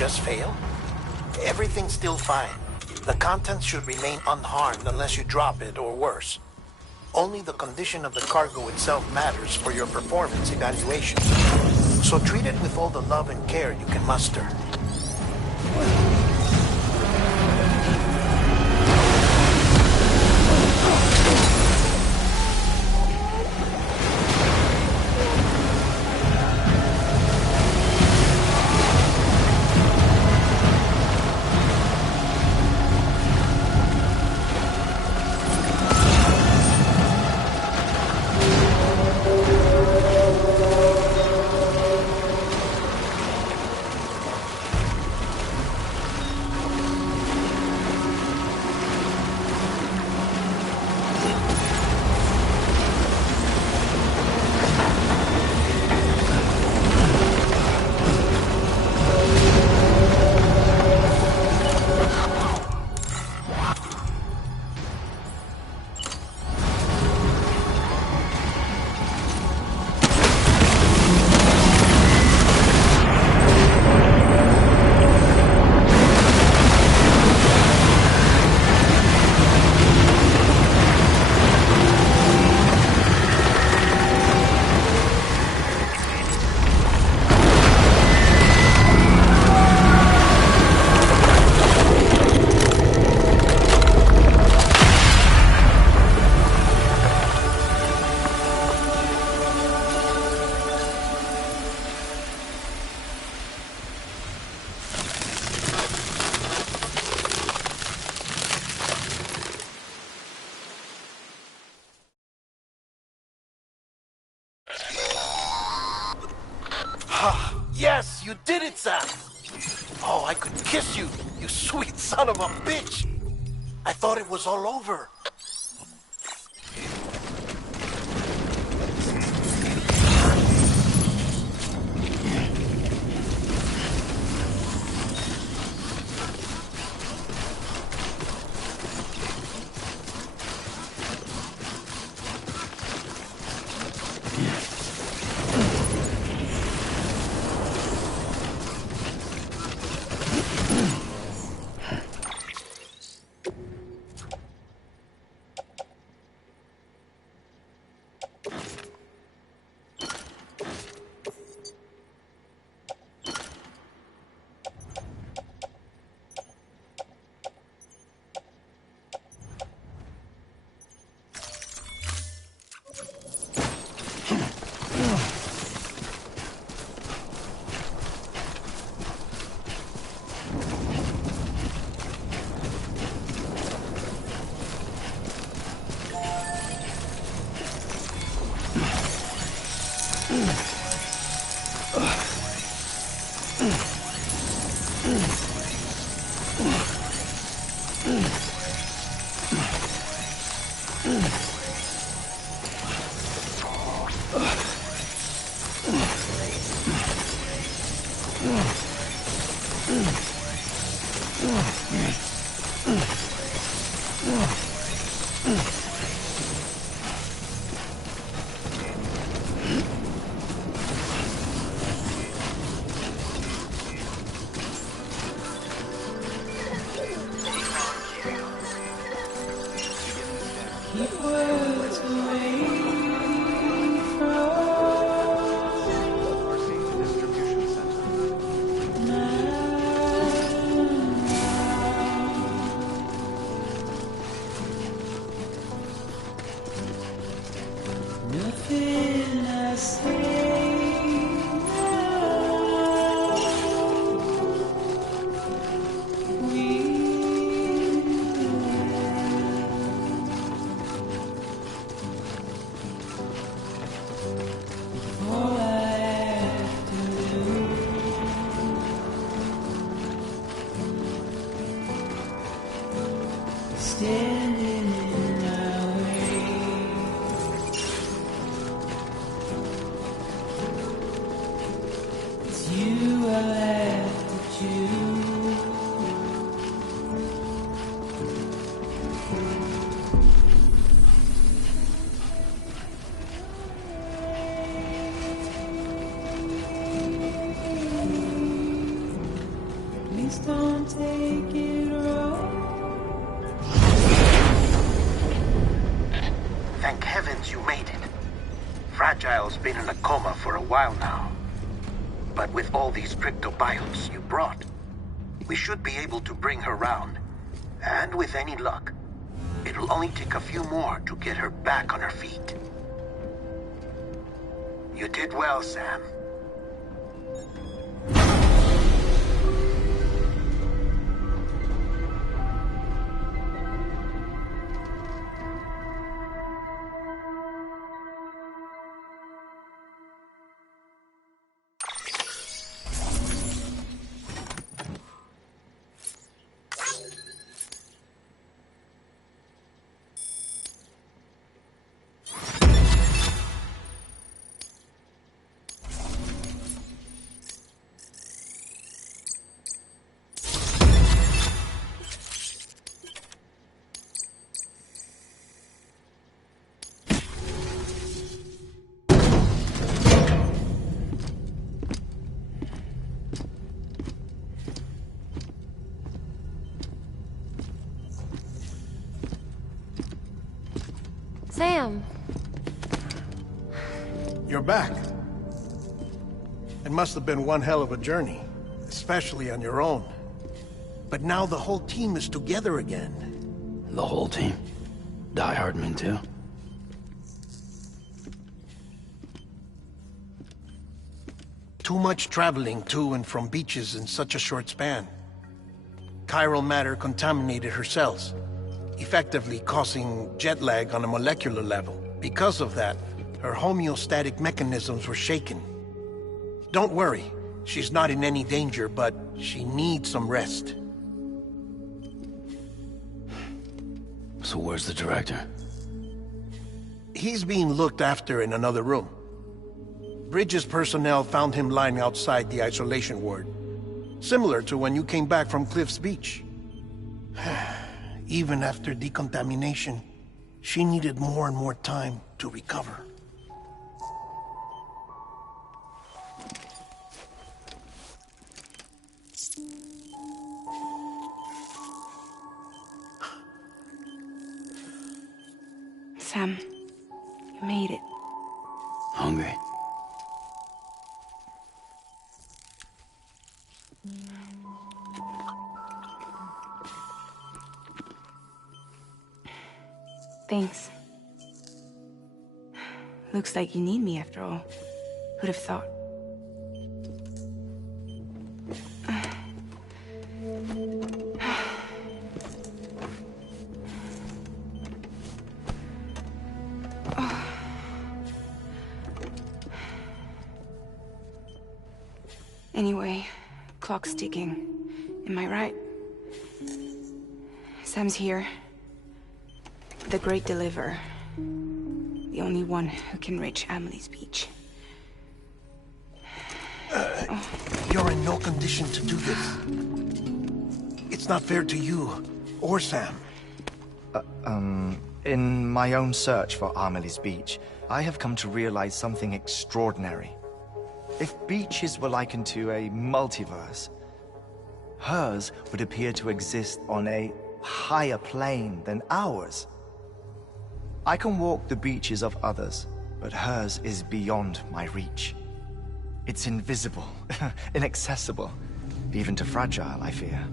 just fail? Everything's still fine. The contents should remain unharmed unless you drop it or worse. Only the condition of the cargo itself matters for your performance evaluation. So treat it with all the love and care you can muster. You did it, Sam! Oh, I could kiss you, you sweet son of a bitch! I thought it was all over. Thank heavens you made it. Fragile's been in a coma for a while now. But with all these cryptobiotes you brought, we should be able to bring her round. And with any luck, it'll only take a few more to get her back on her feet. You did well, Sam. Sam. You're back. It must have been one hell of a journey, especially on your own. But now the whole team is together again. The whole team? Die Hardman too? Too much traveling to and from beaches in such a short span. Chiral matter contaminated her cells, effectively causing jet lag on a molecular level. Because of that, her homeostatic mechanisms were shaken. Don't worry, She's not in any danger, but she needs some rest. So where's the director? He's being looked after in another room. Bridges personnel found him lying outside the isolation ward. Similar to when you came back from Cliff's Beach. Even after decontamination, she needed more and more time to recover. Sam, you made it. Hungry? Thanks. Looks like you need me after all. Who'd have thought? Anyway, clock's ticking. Am I right? Sam's here. The Great Deliverer. The only one who can reach Amelie's Beach. You're in no condition to do this. It's not fair to you, or Sam. In my own search for Amelie's Beach, I have come to realize something extraordinary. If beaches were likened to a multiverse, hers would appear to exist on a higher plane than ours. I can walk the beaches of others, but hers is beyond my reach. It's invisible, inaccessible, even to Fragile, I fear.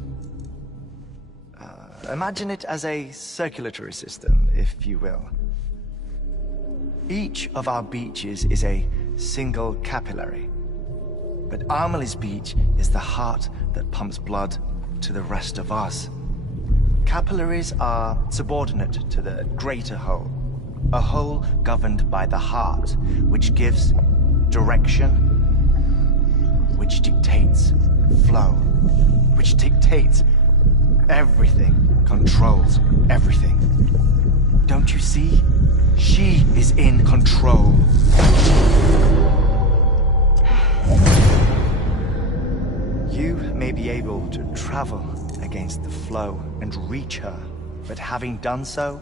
Imagine it as a circulatory system, if you will. Each of our beaches is a single capillary, but Amelie's Beach is the heart that pumps blood to the rest of us. Capillaries are subordinate to the greater whole, a whole governed by the heart, which gives direction, which dictates flow, which dictates everything, controls everything. Don't you see? She is in control. You may be able to travel against the flow and reach her, but having done so,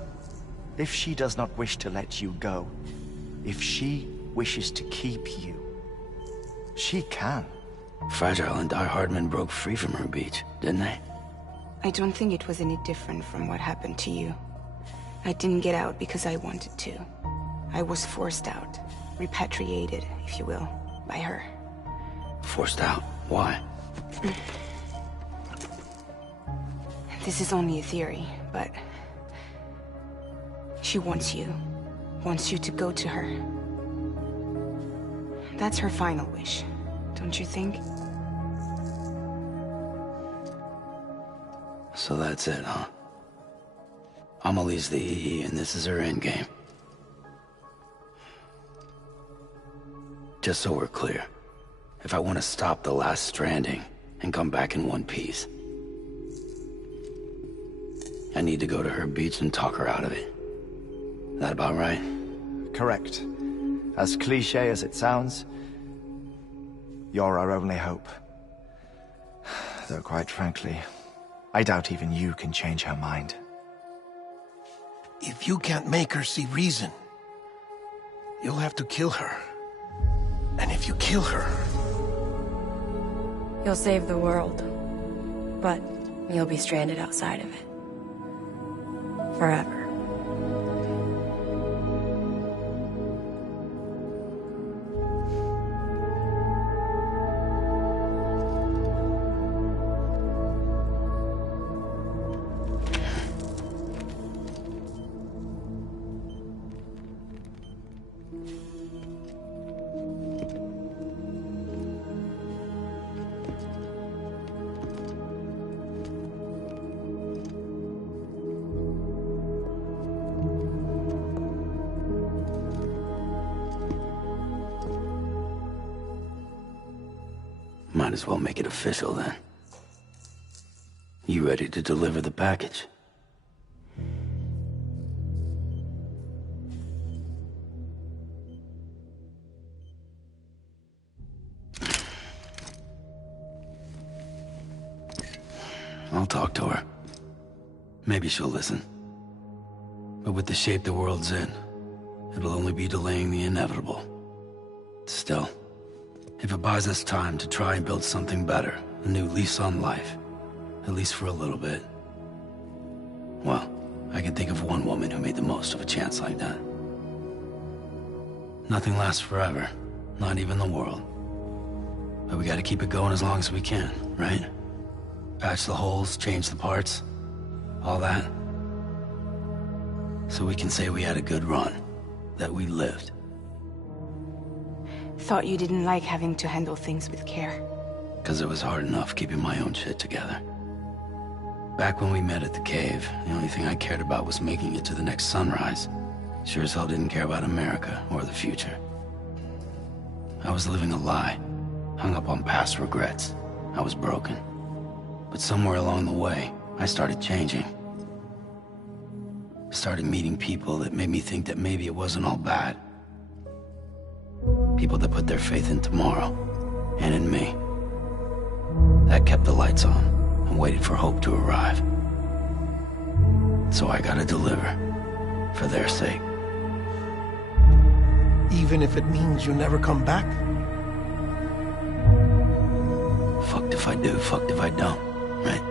if she does not wish to let you go, if she wishes to keep you, she can. Fragile and Die Hardman broke free from her beach, didn't they? I don't think it was any different from what happened to you. I didn't get out because I wanted to. I was forced out. Repatriated, if you will, by her. Forced out? Why? This is only a theory, but... she wants you. Wants you to go to her. That's her final wish, don't you think? So that's it, huh? Amelie's the EE, and this is her endgame. Just so we're clear, if I want to stop the last Stranding and come back in one piece, I need to go to her beach and talk her out of it. That about right? Correct. As cliché as it sounds, you're our only hope. Though quite frankly, I doubt even you can change her mind. If you can't make her see reason, you'll have to kill her. And if you kill her... You'll save the world, but you'll be stranded outside of it. Forever. Might as well make it official then. You ready to deliver the package? I'll talk to her. Maybe she'll listen. But with the shape the world's in, it'll only be delaying the inevitable. Still, if it buys us time to try and build something better, a new lease on life, at least for a little bit, well, I can think of one woman who made the most of a chance like that. Nothing lasts forever, not even the world. But we gotta keep it going as long as we can, right? Patch the holes, change the parts, all that. So we can say we had a good run, that we lived. Thought you didn't like having to handle things with care. 'Cause it was hard enough keeping my own shit together. Back when we met at the cave, the only thing I cared about was making it to the next sunrise. Sure as hell didn't care about America or the future. I was living a lie, hung up on past regrets. I was broken. But somewhere along the way, I started changing. Started meeting people that made me think that maybe it wasn't all bad. People that put their faith in tomorrow, and in me. That kept the lights on, and waited for hope to arrive. So I gotta deliver, for their sake. Even if it means you never come back? Fucked if I do, fucked if I don't, right?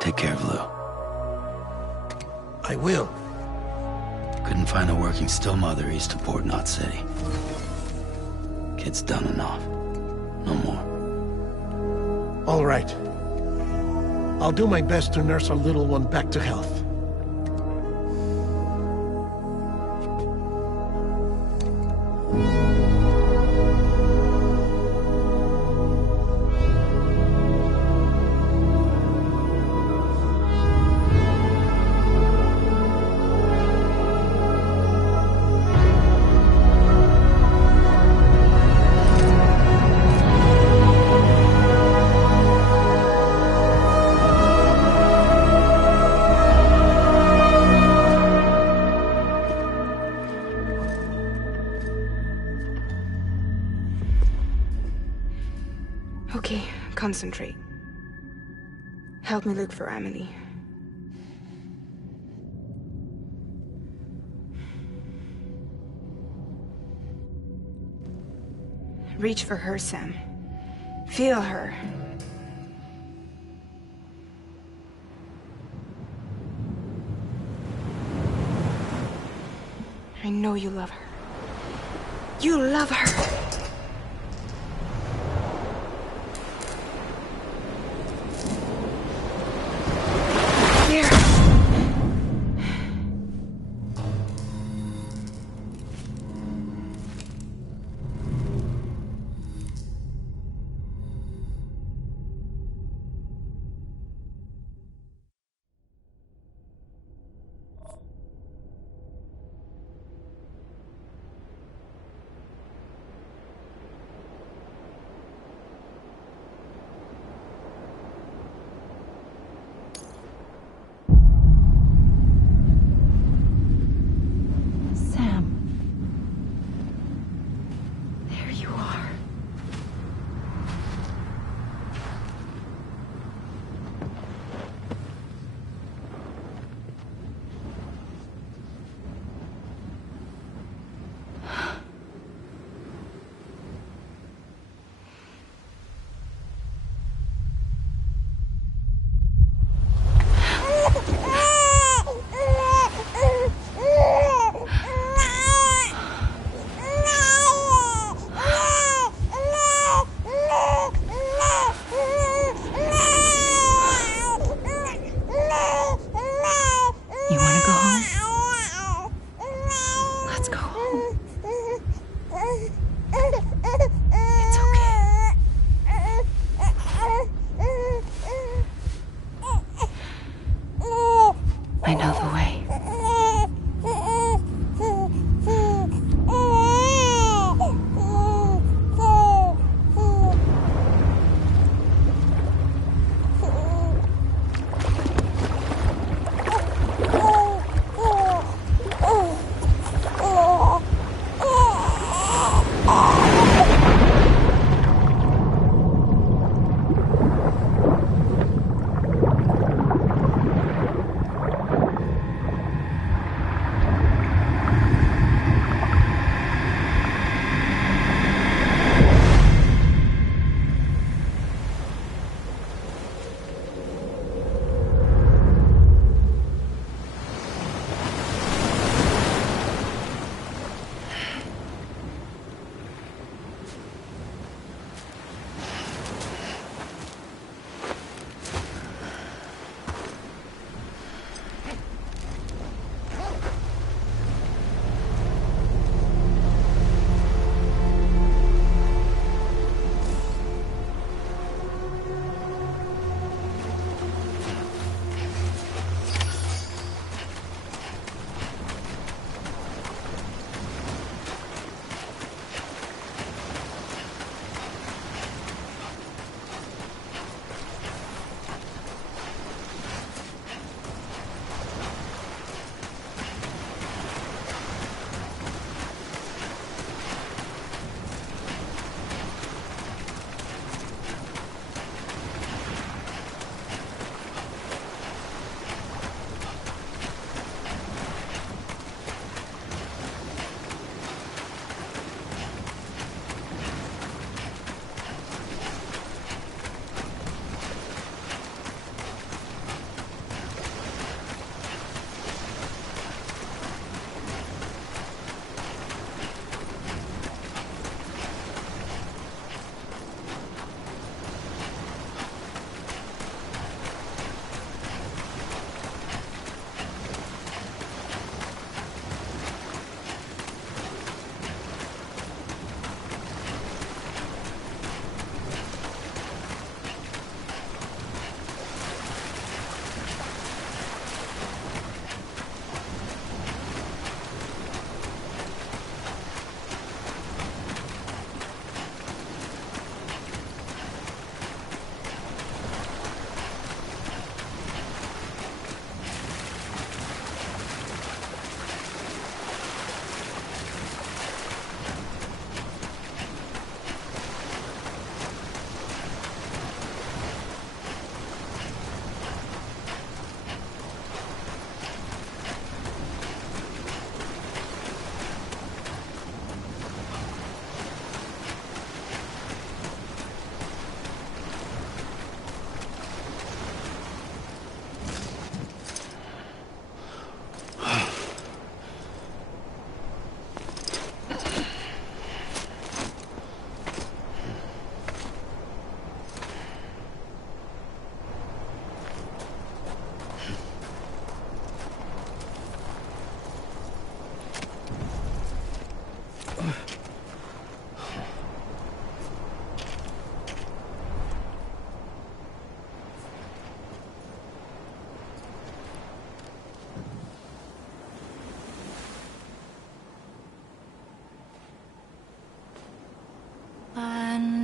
Take care of Lou. I will. Couldn't find a working still mother east of Port Knot City. Kid's done enough. No more. All right. I'll do my best to nurse our little one back to health. Okay, concentrate. Help me look for Emily. Reach for her, Sam. Feel her. I know you love her. You love her!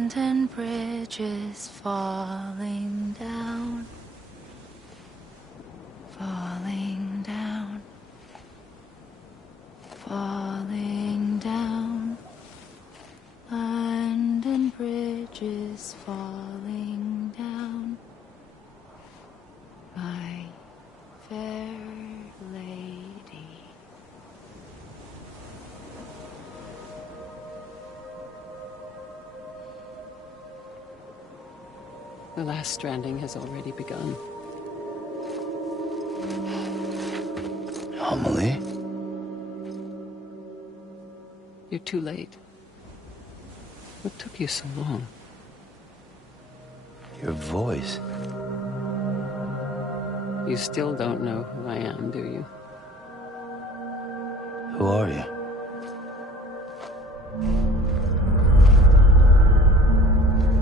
Abandoned bridges falling down. Falling down. Falling down. Abandoned bridges falling down. My fair lady. The last stranding has already begun. Amelie? You're too late. What took you so long? Your voice. You still don't know who I am, do you? Who are you?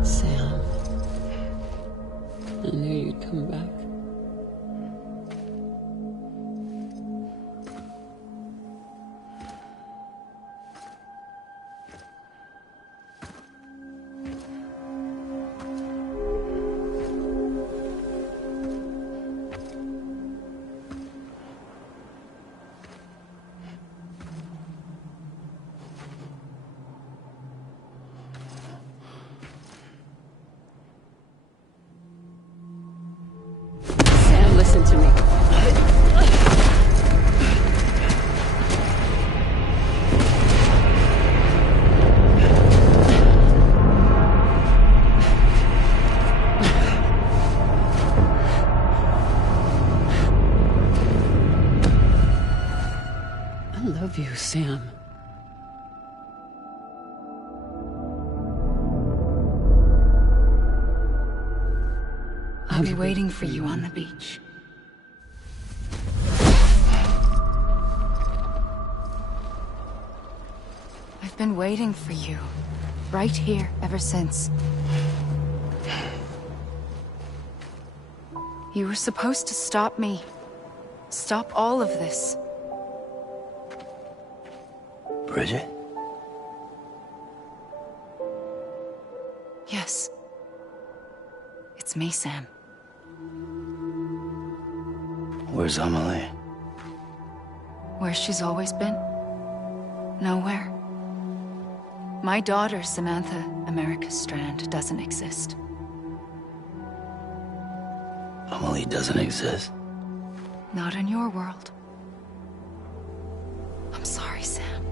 Sam. I knew you'd come back. Sam, listen to me. I love you, Sam. I'll be waiting for you on the beach. I've been waiting for you, right here, ever since. You were supposed to stop me. Stop all of this. Bridget? Yes. It's me, Sam. Where's Amelie? Where she's always been. Nowhere. My daughter, Samantha America Strand, doesn't exist. Amelie doesn't exist. Not in your world. I'm sorry, Sam.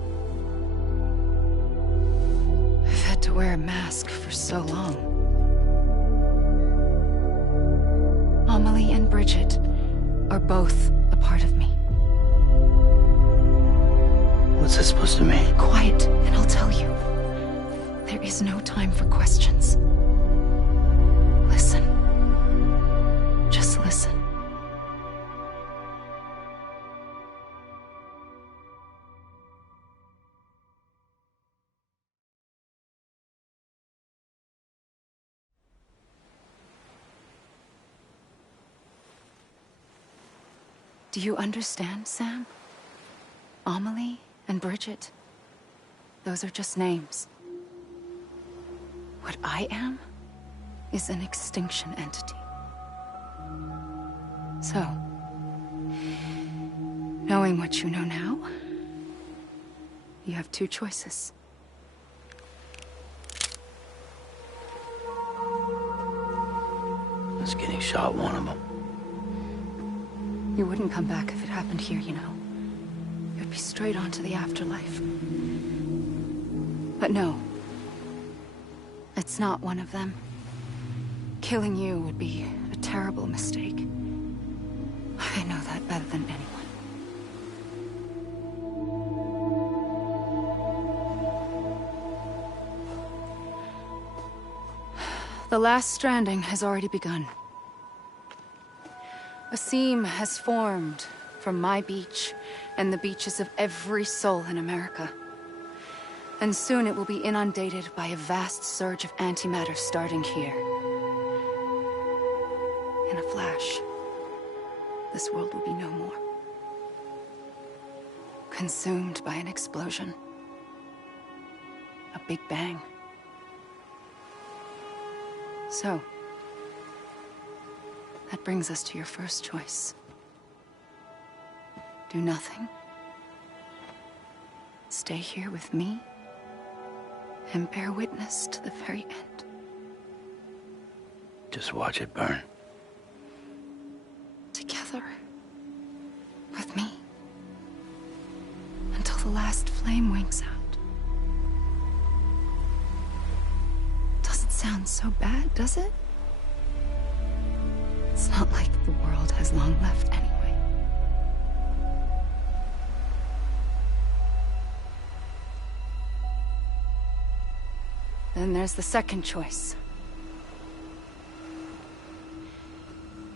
I've had to wear a mask for so long. Amelie and Bridget are both a part of me. What's that supposed to mean? Quiet, and I'll tell you. There is no time for questions. Listen. Just listen. Do you understand, Sam? Amelie and Bridget, those are just names. What I am is an extinction entity. So, knowing what you know now, you have two choices. Is getting shot one of them? You wouldn't come back if it happened here, you know. You'd be straight on to the afterlife. But no. It's not one of them. Killing you would be a terrible mistake. I know that better than anyone. The last stranding has already begun. A seam has formed from my beach and the beaches of every soul in America. And soon it will be inundated by a vast surge of antimatter starting here. In a flash, this world will be no more. Consumed by an explosion. A big bang. So, that brings us to your first choice. Do nothing. Stay here with me and bear witness to the very end. Just watch it burn. Together. With me. Until the last flame winks out. Doesn't sound so bad, does it? It's not like the world has long left anyway. Then there's the second choice.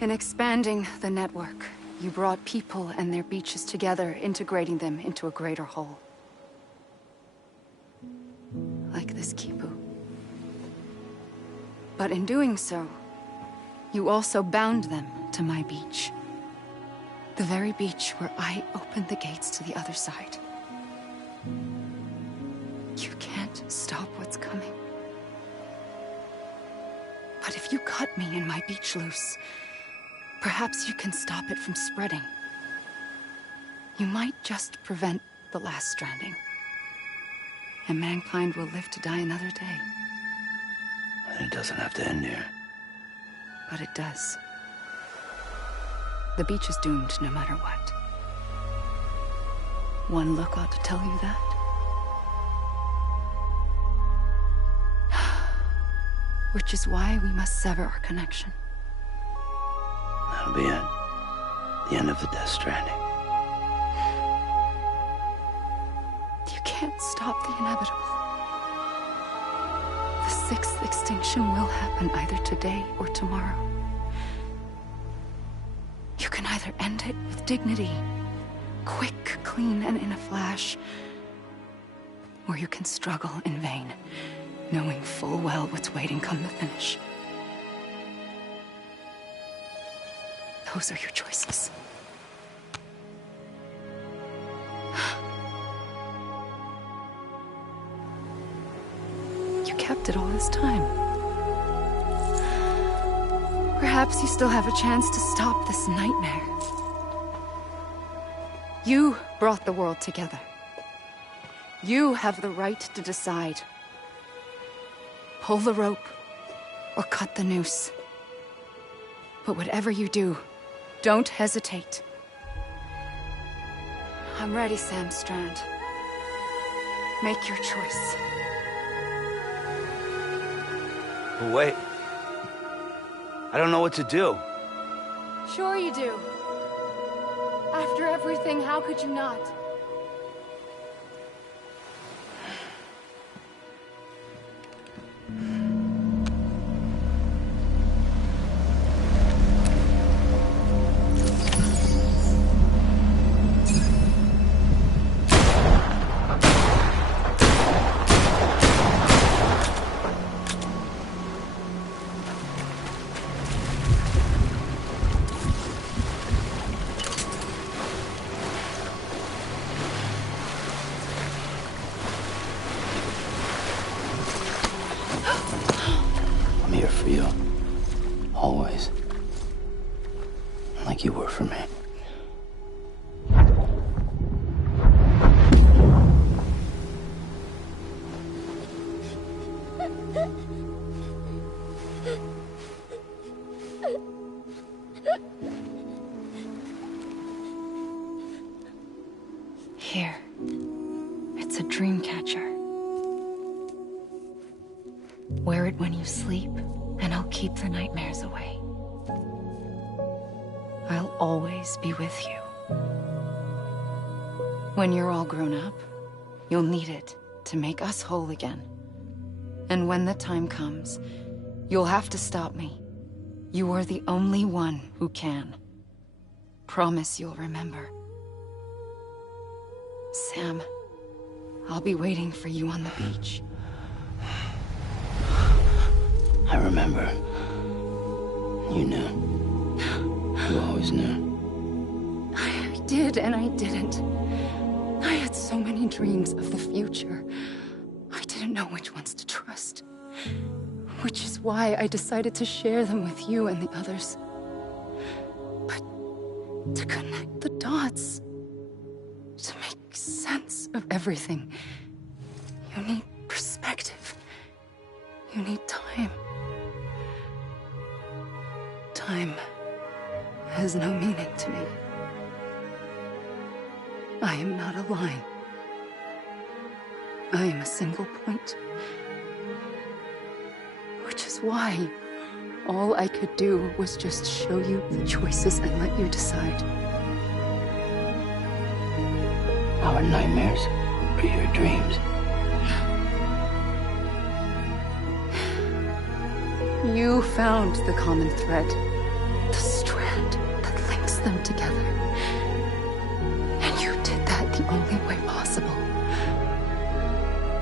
In expanding the network, you brought people and their beaches together, integrating them into a greater whole. Like this Kipu. But in doing so, you also bound them to my beach. The very beach where I opened the gates to the other side. You can't stop what's coming. But if you cut me and my beach loose, perhaps you can stop it from spreading. You might just prevent the last stranding. And mankind will live to die another day. And it doesn't have to end here. But it does. The beach is doomed no matter what. One look ought to tell you that. Which is why we must sever our connection. That'll be it. The end of the Death Stranding. You can't stop the inevitable. The sixth extinction will happen either today or tomorrow. You can either end it with dignity, quick, clean, and in a flash, or you can struggle in vain, knowing full well what's waiting come the finish. Those are your choices. You kept it all this time. Perhaps you still have a chance to stop this nightmare. You brought the world together. You have the right to decide. Pull the rope, or cut the noose. But whatever you do, don't hesitate. I'm ready, Sam Strand. Make your choice. But wait. I don't know what to do. Sure you do. After everything, how could you not? I'm here for you. Always. Like you were for me. Here. It's a dream catcher. Wear it when you sleep, and I'll keep the nightmares away. I'll always be with you. When you're all grown up, you'll need it to make us whole again. And when the time comes, you'll have to stop me. You are the only one who can. Promise you'll remember. Sam, I'll be waiting for you on the beach. I remember. You knew. You always knew. I did and I didn't. I had so many dreams of the future. I didn't know which ones to trust. Which is why I decided to share them with you and the others. But to connect the dots, to make sense of everything, you need perspective. You need time. Time has no meaning to me. I am not a line. I am a single point. Which is why all I could do was just show you the choices and let you decide. Our nightmares are your dreams. You found the common thread, the strand that links them together. And you did that the only way possible.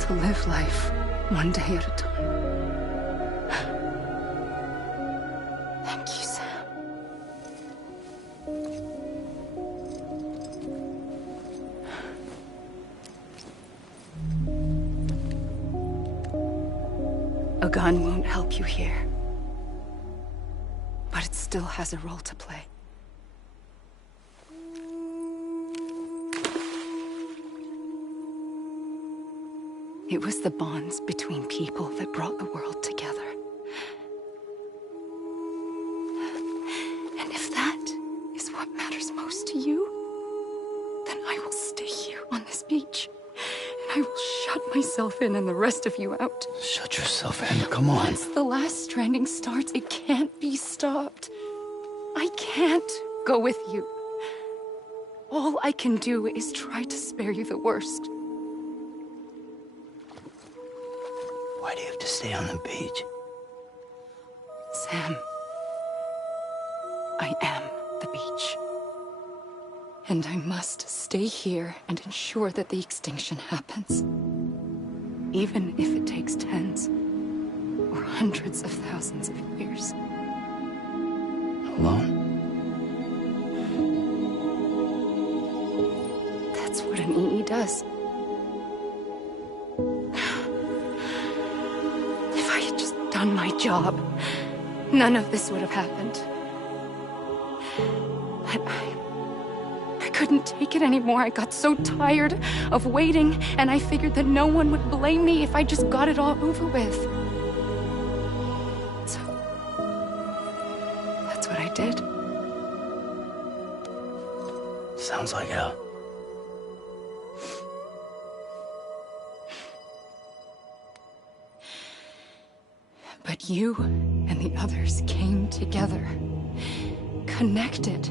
To live life one day at a time. Thank you, Sam. A gun won't help you here. But it still has a role to play. It was the bonds between people that brought the world together. And if that is what matters most to you, then I will stay here on this beach. And I will shut myself in and the rest of you out. Shut yourself in, come on. Once the last stranding starts, it can't be stopped. I can't go with you. All I can do is try to spare you the worst. Why do you have to stay on the beach? Sam, I am the beach. And I must stay here and ensure that the extinction happens. Even if it takes tens or hundreds of thousands of years. Alone? That's what an EE does. If I had just done my job, none of this would have happened. But I couldn't take it anymore. I got so tired of waiting, and I figured that no one would blame me if I just got it all over with. So, that's what I did. Sounds like hell. But you and the others came together, connected.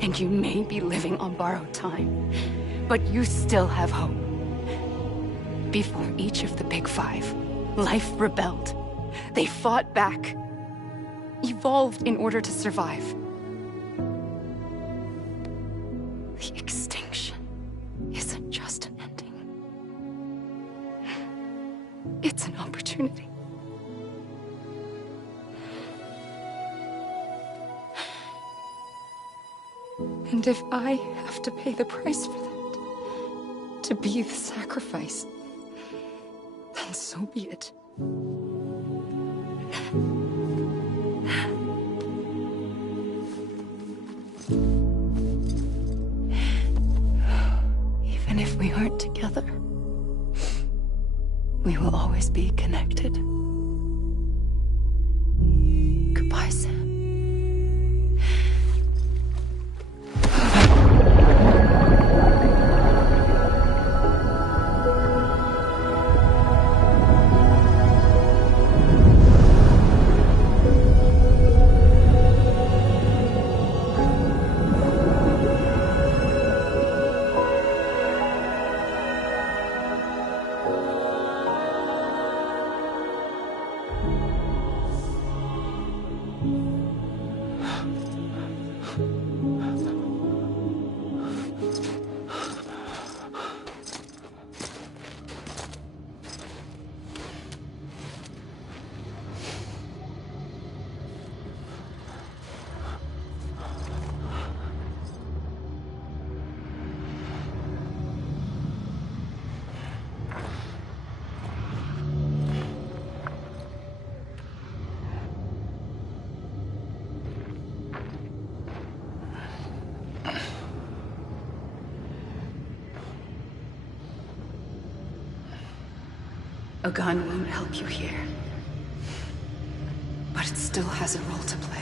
And you may be living on borrowed time, but you still have hope. Before each of the Big Five, life rebelled. They fought back, evolved in order to survive. The extinction isn't just an ending. It's an opportunity. And if I have to pay the price for that, to be the sacrifice, then so be it. Even if we aren't together, we will always be connected. Goodbye, Sam. A gun won't help you here. But it still has a role to play.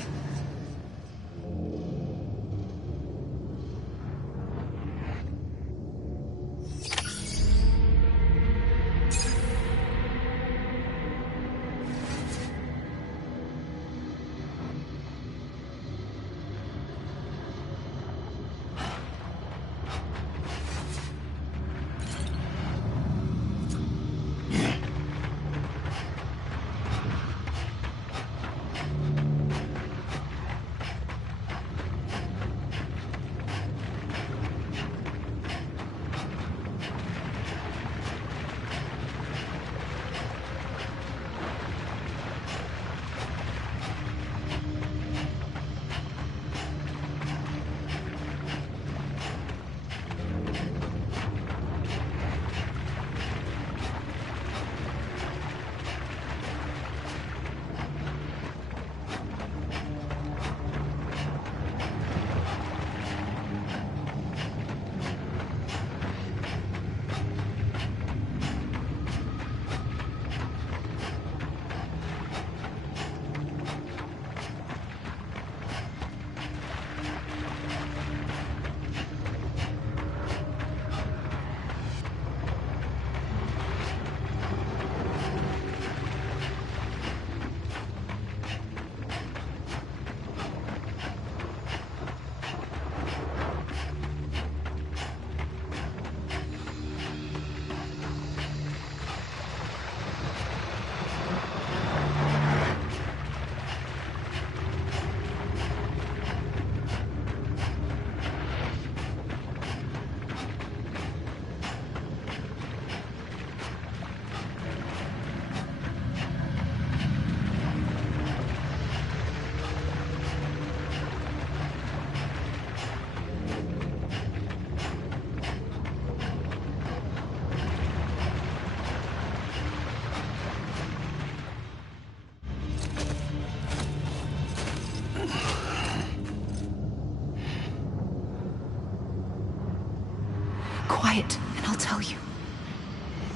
Quiet, and I'll tell you.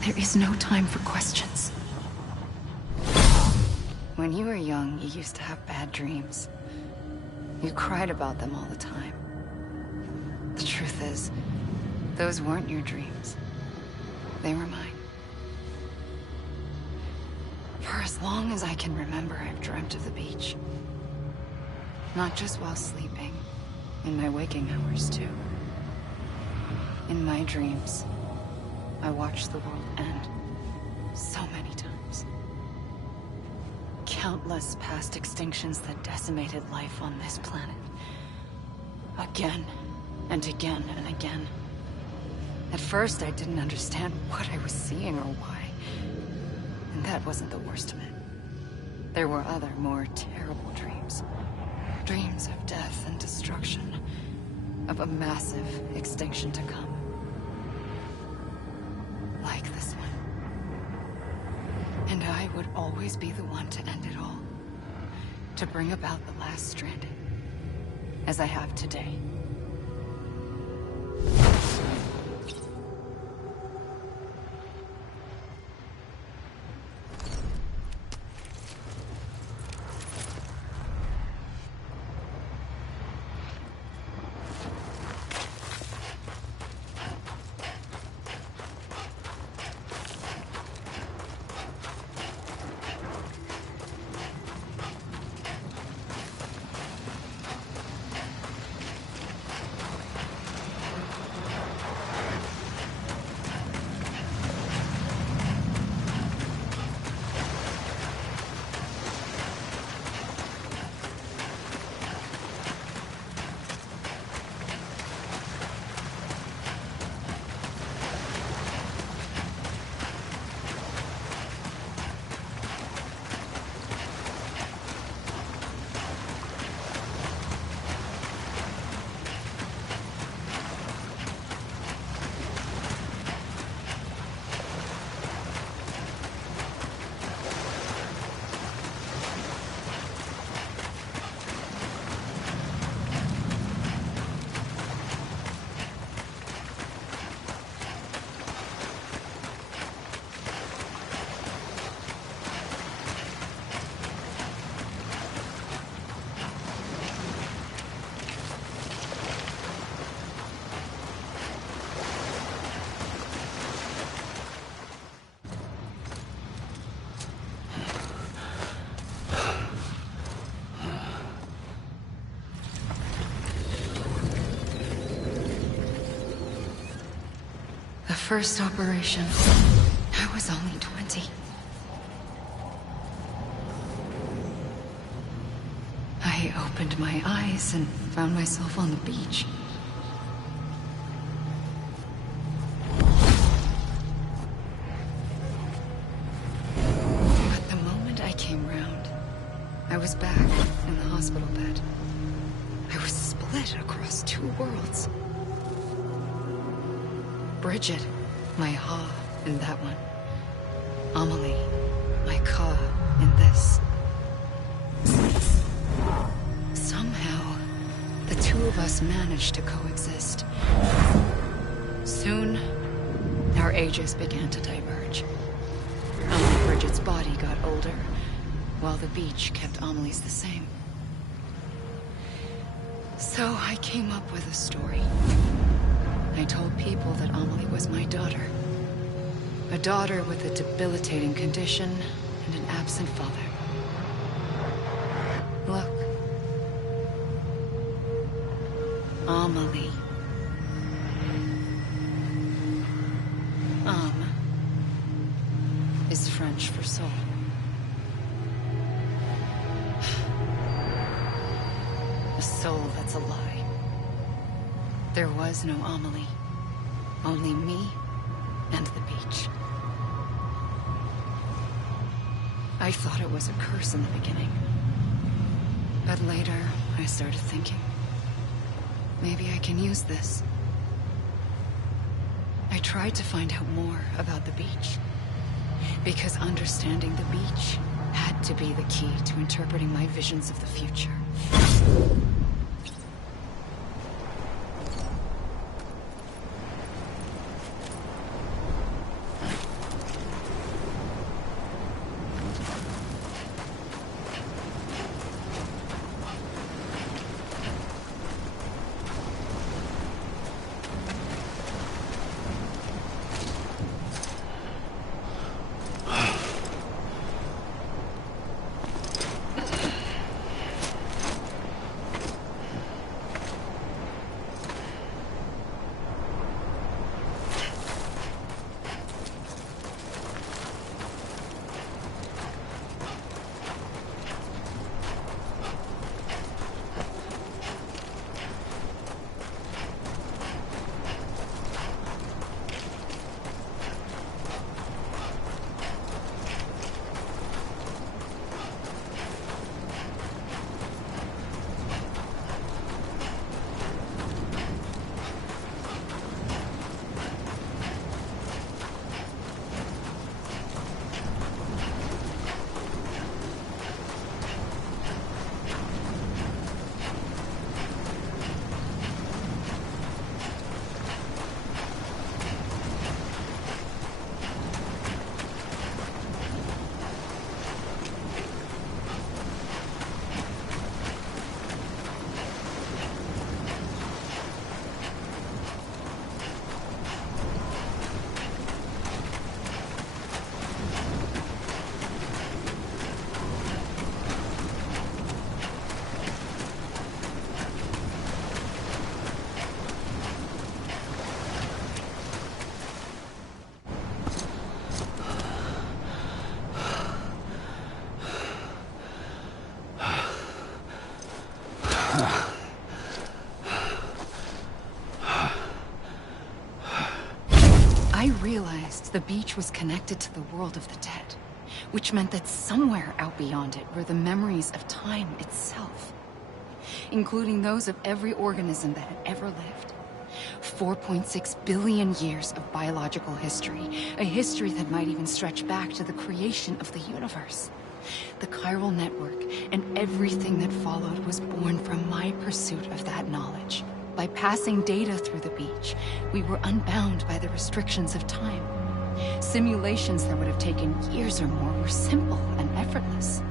There is no time for questions. When you were young, you used to have bad dreams. You cried about them all the time. The truth is, those weren't your dreams. They were mine. For as long as I can remember, I've dreamt of the beach. Not just while sleeping, in my waking hours too. In my dreams, I watched the world end so many times. Countless past extinctions that decimated life on this planet. Again, and again, and again. At first, I didn't understand what I was seeing or why. And that wasn't the worst of it. There were other, more terrible dreams. Dreams of death and destruction. Of a massive extinction to come. Like this one. And I would always be the one to end it all. To bring about the last Stranding. As I have today. first operation, I was only 20. I opened my eyes and found myself on the beach. But the moment I came round, I was back in the hospital bed. I was split across two worlds. Bridget, my Ha in that one. Amelie, my Ka in this. Somehow, the two of us managed to coexist. Soon, our ages began to diverge. Only Bridget's body got older, while the beach kept Amelie's the same. So I came up with a story. I told people that Amelie was my daughter. A daughter with a debilitating condition and an absent father. Look. Amelie. Is French for soul. A soul that's a lie. There was no Amelie. Only me and the beach. I thought it was a curse in the beginning. But later, I started thinking, maybe I can use this. I tried to find out more about the beach. Because understanding the beach had to be the key to interpreting my visions of the future. I realized the beach was connected to the world of the dead, which meant that somewhere out beyond it were the memories of time itself, including those of every organism that had ever lived. 4.6 billion years of biological history, a history that might even stretch back to the creation of the universe. The chiral network and everything that followed was born from my pursuit of that knowledge. By passing data through the beach, we were unbound by the restrictions of time. Simulations that would have taken years or more were simple and effortless.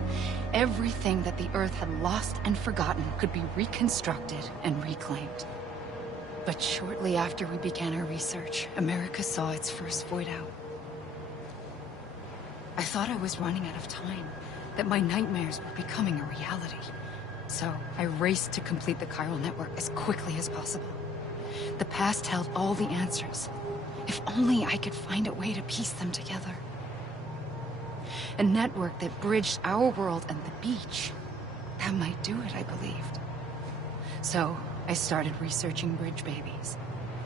Everything that the Earth had lost and forgotten could be reconstructed and reclaimed. But shortly after we began our research, America saw its first void out. I thought I was running out of time, that my nightmares were becoming a reality. So I raced to complete the chiral network as quickly as possible. The past held all the answers. If only I could find a way to piece them together. A network that bridged our world and the beach. That might do it, I believed. So, I started researching bridge babies.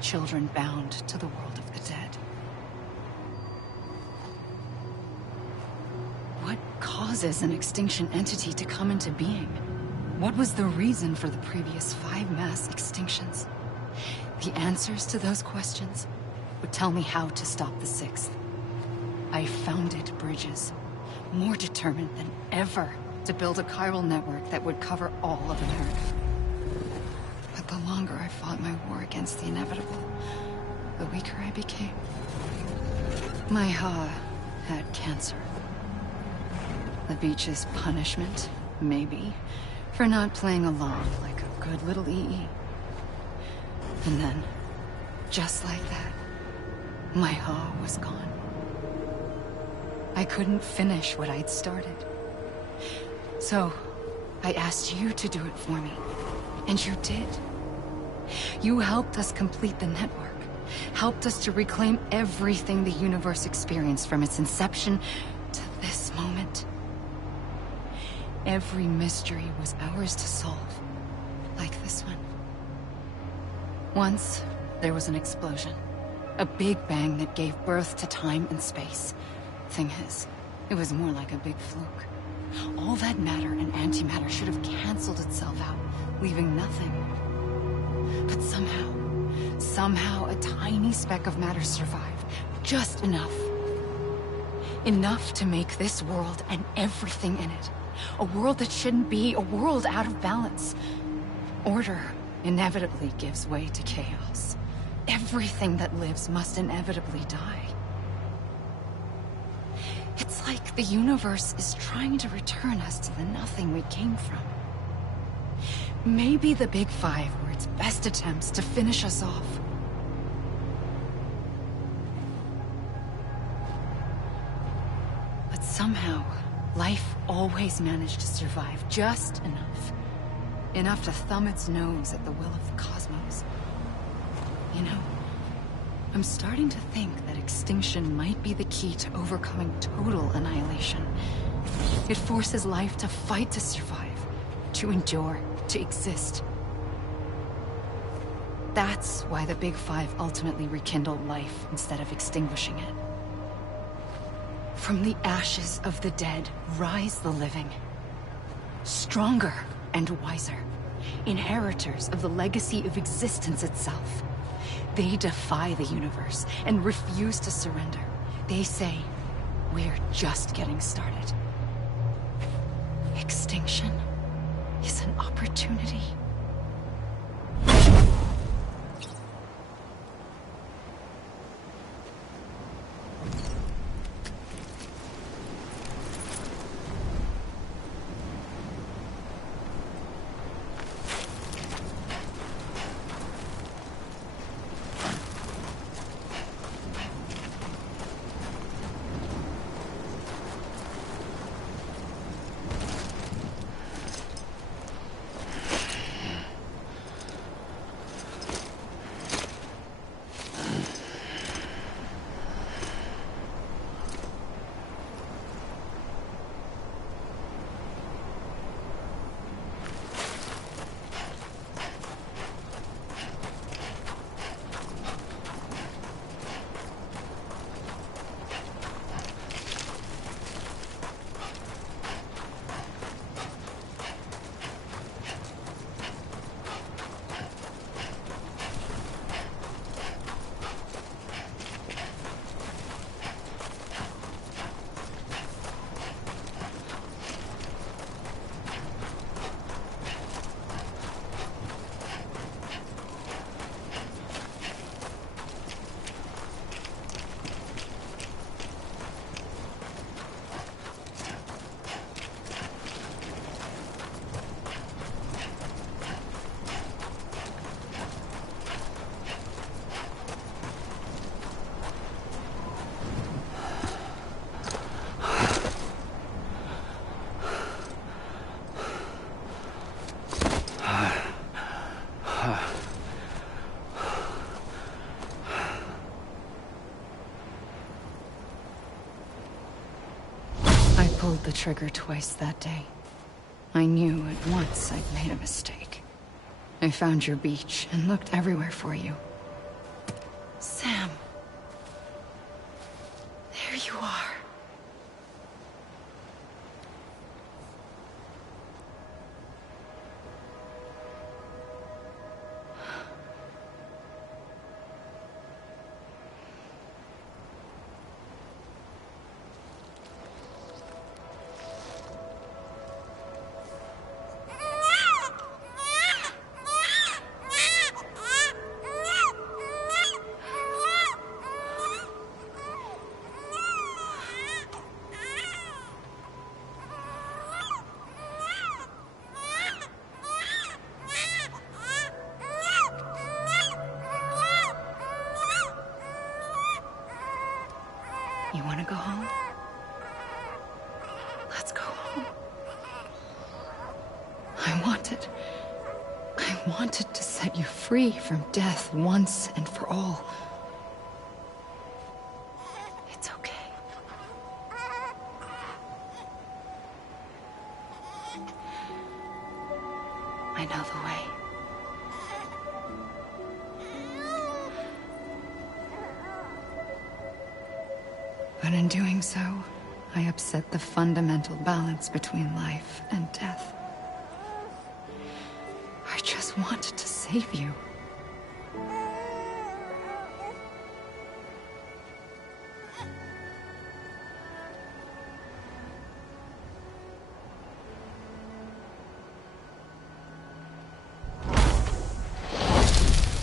Children bound to the world of the dead. What causes an extinction entity to come into being? What was the reason for the previous 5 mass extinctions? The answers to those questions would tell me how to stop the 6th. I founded bridges, more determined than ever to build a chiral network that would cover all of America. But the longer I fought my war against the inevitable, the weaker I became. My Ha had cancer. The beach's punishment, maybe, for not playing along like a good little EE. And then, just like that, my Ha was gone. I couldn't finish what I'd started. So, I asked you to do it for me. And you did. You helped us complete the network. Helped us to reclaim everything the universe experienced from its inception to this moment. Every mystery was ours to solve. Like this one. Once, there was an explosion. A big bang that gave birth to time and space. Thing is, it was more like a big fluke. All that matter and antimatter should have canceled itself out, leaving nothing. But somehow a tiny speck of matter survived. Just enough. Enough to make this world and everything in it. A world that shouldn't be, a world out of balance. Order inevitably gives way to chaos. Everything that lives must inevitably die. It's like the universe is trying to return us to the nothing we came from. Maybe the Big Five were its best attempts to finish us off. But somehow, life always managed to survive just enough. Enough to thumb its nose at the will of the cosmos. You know, I'm starting to think that extinction might be the key to overcoming total annihilation. It forces life to fight to survive, to endure, to exist. That's why the Big Five ultimately rekindled life instead of extinguishing it. From the ashes of the dead rise the living. Stronger and wiser. Inheritors of the legacy of existence itself. They defy the universe and refuse to surrender. They say, we're just getting started. Extinction is an opportunity. the trigger twice that day. I knew at once I'd made a mistake. I found your beach and looked everywhere for you. Sam. There you are. You want to go home? Let's go home. I wanted to set you free from death once and for all. It's okay. I know the way. But in doing so, I upset the fundamental balance between life and death. I just wanted to save you.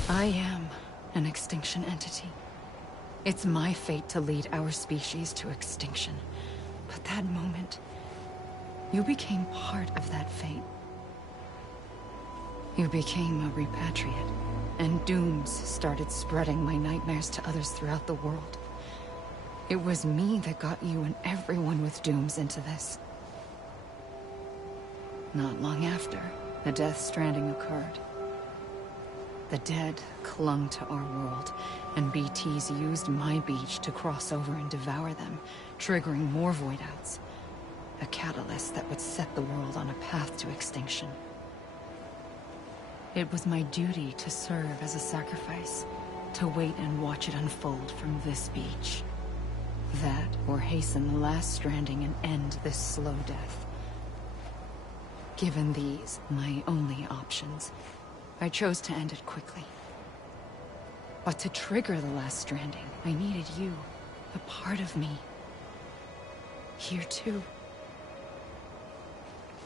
I am an extinction entity. It's my fate to lead our species to extinction. But that moment, you became part of that fate. You became a repatriate, and dooms started spreading my nightmares to others throughout the world. It was me that got you and everyone with dooms into this. Not long after, the Death Stranding occurred. The dead clung to our world, and BTs used my beach to cross over and devour them, triggering more void outs. A catalyst that would set the world on a path to extinction. It was my duty to serve as a sacrifice, to wait and watch it unfold from this beach. That, or hasten the last stranding and end this slow death. Given these, my only options, I chose to end it quickly. But to trigger the last stranding, I needed you, a part of me. Here too.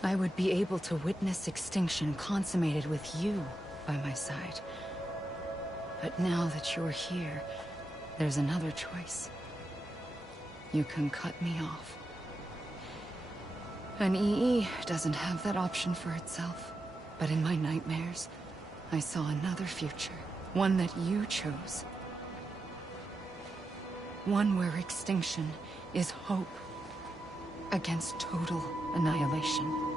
I would be able to witness extinction consummated with you by my side. But now that you're here, there's another choice. You can cut me off. An EE doesn't have that option for itself. But in my nightmares, I saw another future. One that you chose. One where extinction is hope against total annihilation.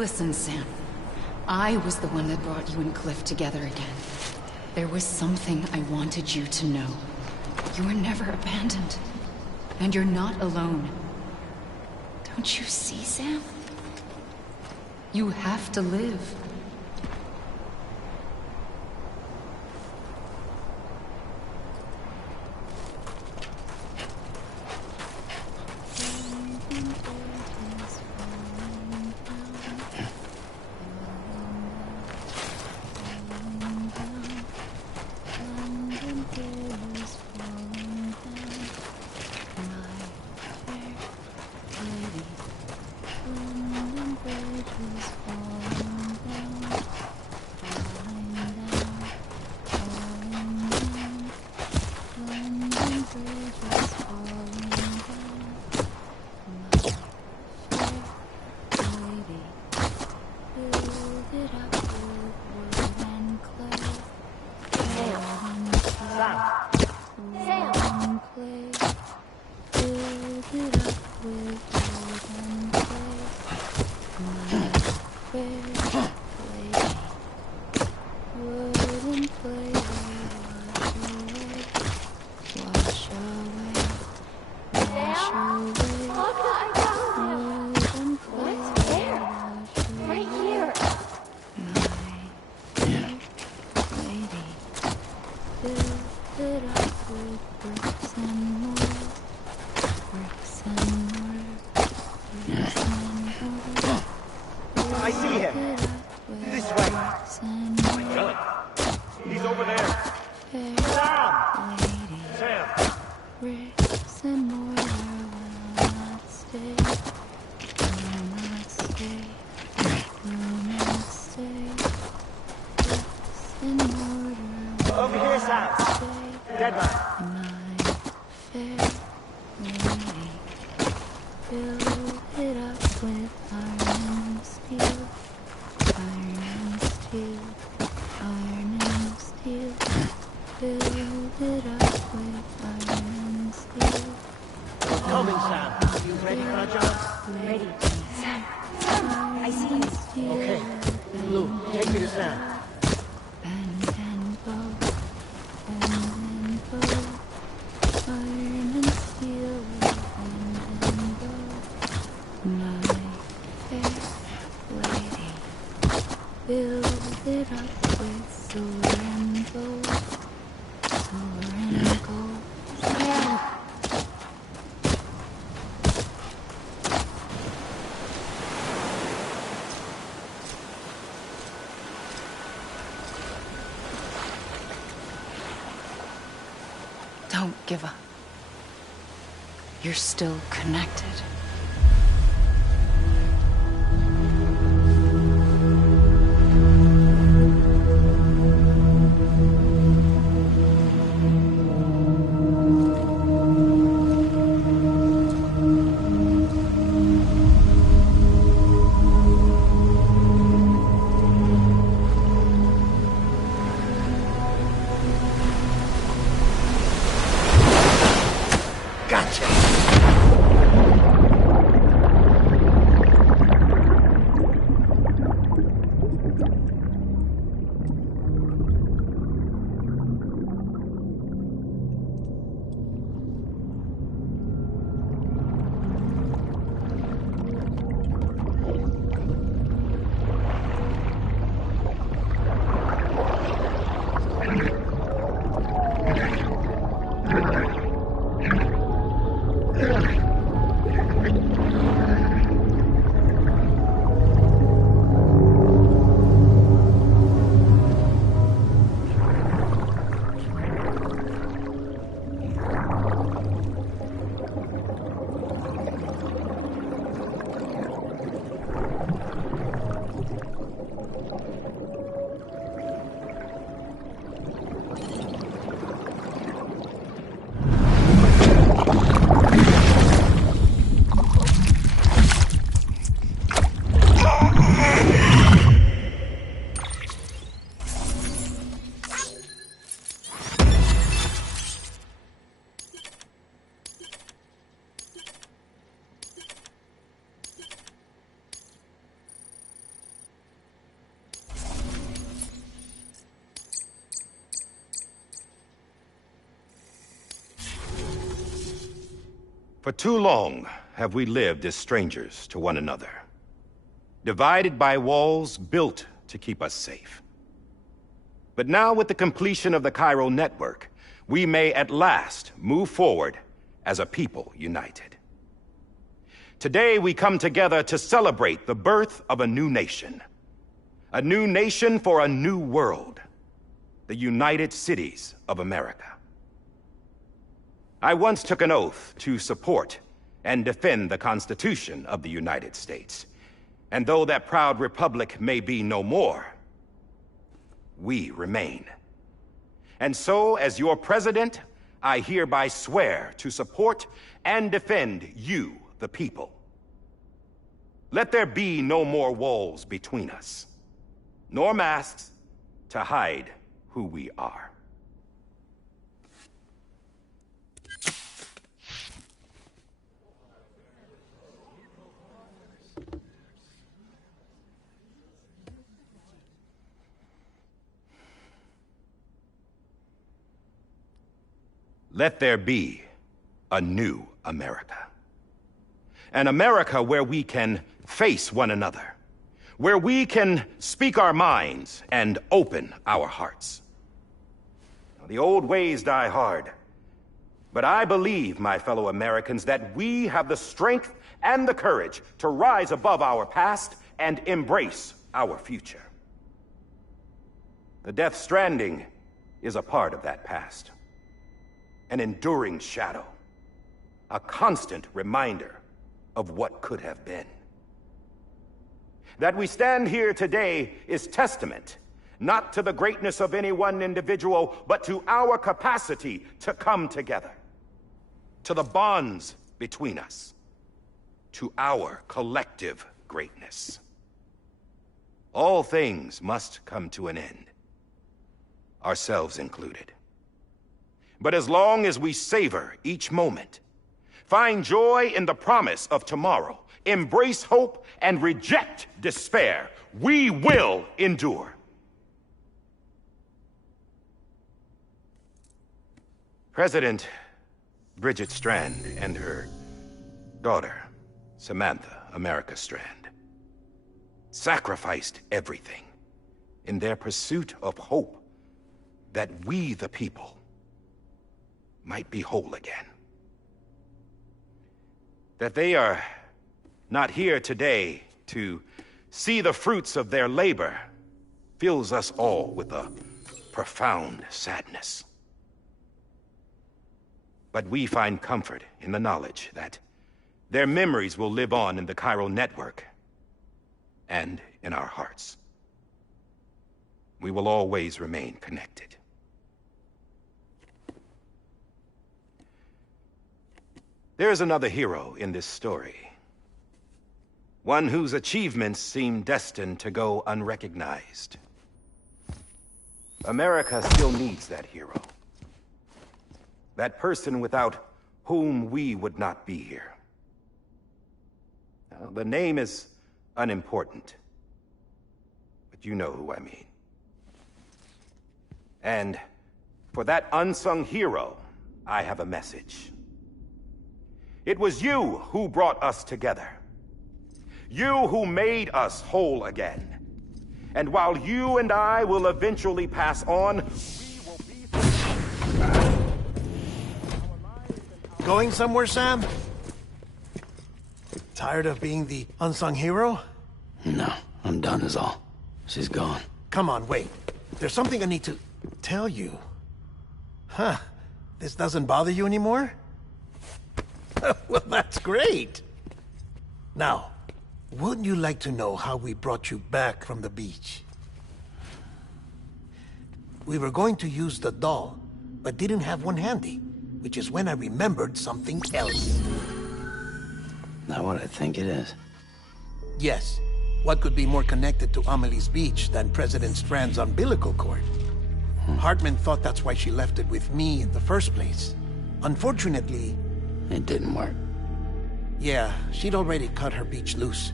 Listen, Sam. I was the one that brought you and Cliff together again. There was something I wanted you to know. You were never abandoned. And you're not alone. Don't you see, Sam? You have to live. I see him. This way. He's over there. Sam! Sam! Over here, Sam. Dead man. Coming, Sam. You ready for a job? Ready. Sam. I see him. Okay. Blue, take me to Sam. Don't give up. You're still connected. Gotcha. For too long have we lived as strangers to one another, divided by walls built to keep us safe. But now, with the completion of the Cairo network, we may at last move forward as a people united. Today, we come together to celebrate the birth of a new nation. A new nation for a new world. The United Cities of America. I once took an oath to support and defend the Constitution of the United States. And though that proud republic may be no more, we remain. And so, as your president, I hereby swear to support and defend you, the people. Let there be no more walls between us, nor masks to hide who we are. Let there be a new America. An America where we can face one another, where we can speak our minds and open our hearts. The old ways die hard, but I believe, my fellow Americans, that we have the strength and the courage to rise above our past and embrace our future. The Death Stranding is a part of that past. An enduring shadow, a constant reminder of what could have been. That we stand here today is testament, not to the greatness of any one individual, but to our capacity to come together, to the bonds between us, to our collective greatness. All things must come to an end, ourselves included. But as long as we savor each moment, find joy in the promise of tomorrow, embrace hope, and reject despair, we will endure. President Bridget Strand and her daughter, Samantha America Strand, sacrificed everything in their pursuit of hope that we, the people, might be whole again. That they are not here today to see the fruits of their labor fills us all with a profound sadness. But we find comfort in the knowledge that their memories will live on in the Cairo network and in our hearts. We will always remain connected. There is another hero in this story. One whose achievements seem destined to go unrecognized. America still needs that hero. That person without whom we would not be here. Now, the name is unimportant, but you know who I mean. And for that unsung hero, I have a message. It was you who brought us together. You who made us whole again. And while you and I will eventually pass on, we will be... Going somewhere, Sam? Tired of being the unsung hero? No, I'm done is all. She's gone. Come on, wait. There's something I need to tell you. Huh. This doesn't bother you anymore? Well, that's great. Now, wouldn't you like to know how we brought you back from the beach? We were going to use the doll, but didn't have one handy, which is when I remembered something else. Not what I think it is. Yes. What could be more connected to Amelie's beach than President Strand's umbilical cord? Hartman thought that's why she left it with me in the first place. Unfortunately... It didn't work. Yeah, she'd already cut her beach loose.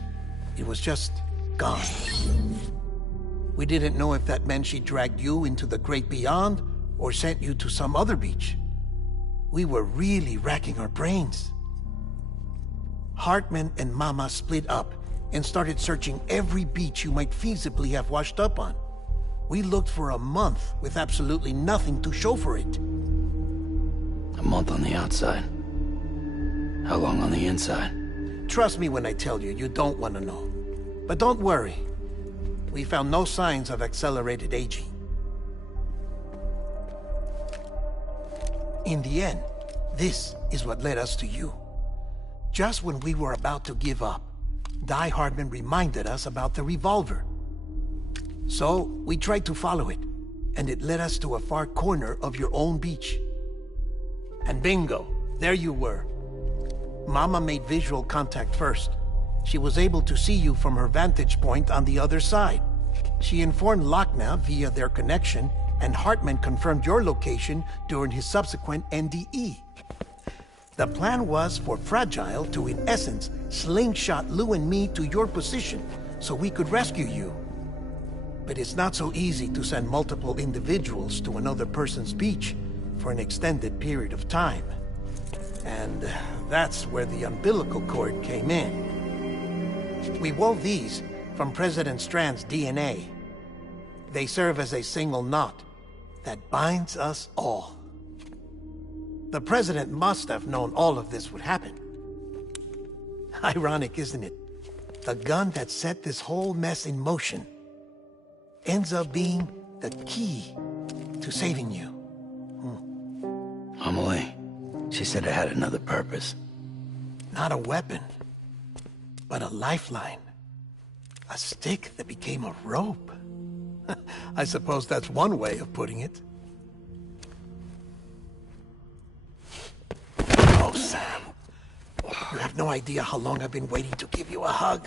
It was just gone. We didn't know if that meant she dragged you into the great beyond or sent you to some other beach. We were really racking our brains. Hartman and Mama split up and started searching every beach you might feasibly have washed up on. We looked for a month with absolutely nothing to show for it. A month on the outside. How long on the inside? Trust me when I tell you, you don't want to know. But don't worry. We found no signs of accelerated aging. In the end, this is what led us to you. Just when we were about to give up, Die Hardman reminded us about the revolver. So, we tried to follow it, and it led us to a far corner of your own beach. And bingo, there you were. Mama made visual contact first. She was able to see you from her vantage point on the other side. She informed Lochna via their connection, and Hartman confirmed your location during his subsequent NDE. The plan was for Fragile to, in essence, slingshot Lou and me to your position so we could rescue you. But it's not so easy to send multiple individuals to another person's beach for an extended period of time. And that's where the umbilical cord came in. We wove these from President Strand's DNA. They serve as a single knot that binds us all. The President must have known all of this would happen. Ironic, isn't it? The gun that set this whole mess in motion ends up being the key to saving you. Amelie, she said it had another purpose. Not a weapon, but a lifeline. A stick that became a rope. I suppose that's one way of putting it. Oh, Sam. You have no idea how long I've been waiting to give you a hug.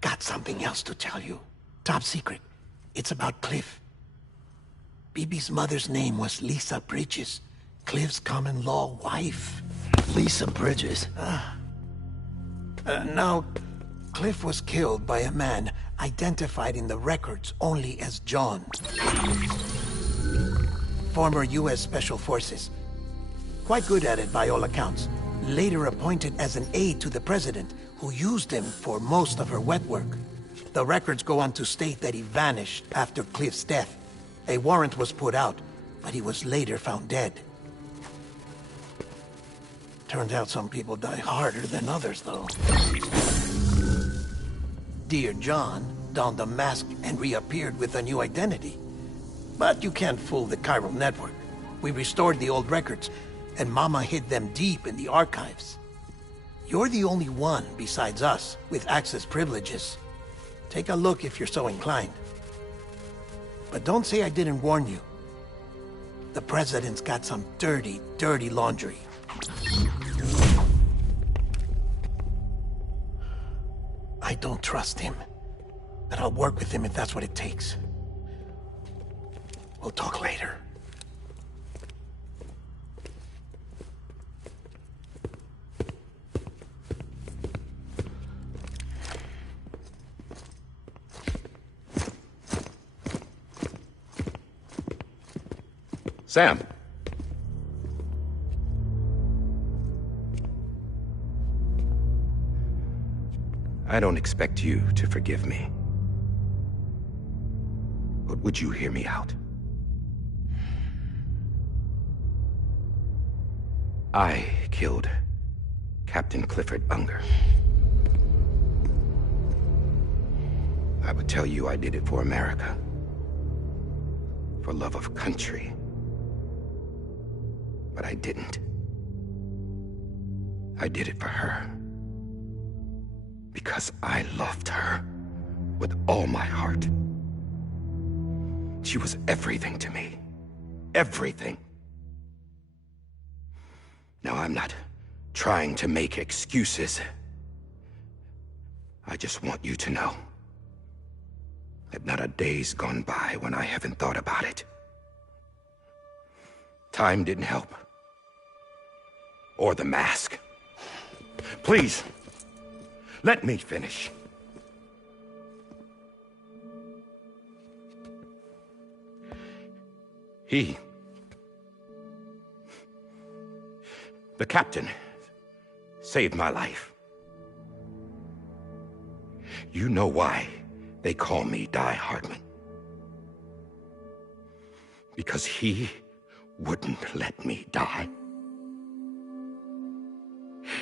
Got something else to tell you. Top secret. It's about Cliff. Bibi's mother's name was Lisa Bridges, Cliff's common-law wife. Lisa Bridges? Now, Cliff was killed by a man identified in the records only as John. Former U.S. Special Forces. Quite good at it by all accounts. Later appointed as an aide to the president, who used him for most of her wet work. The records go on to state that he vanished after Cliff's death. A warrant was put out, but he was later found dead. Turned out some people die harder than others, though. Dear John donned a mask and reappeared with a new identity. But you can't fool the chiral network. We restored the old records, and Mama hid them deep in the archives. You're the only one, besides us, with access privileges. Take a look if you're so inclined. But don't say I didn't warn you. The President's got some dirty, dirty laundry. I don't trust him, but I'll work with him if that's what it takes. We'll talk later. Sam. I don't expect you to forgive me. But would you hear me out? I killed Captain Clifford Unger. I would tell you I did it for America. For love of country. But I didn't. I did it for her. Because I loved her with all my heart. She was everything to me. Everything. Now, I'm not trying to make excuses. I just want you to know that not a day's gone by when I haven't thought about it. Time didn't help. Or the mask. Please, let me finish. The captain saved my life. You know why they call me Die Hardman. Because he wouldn't let me die.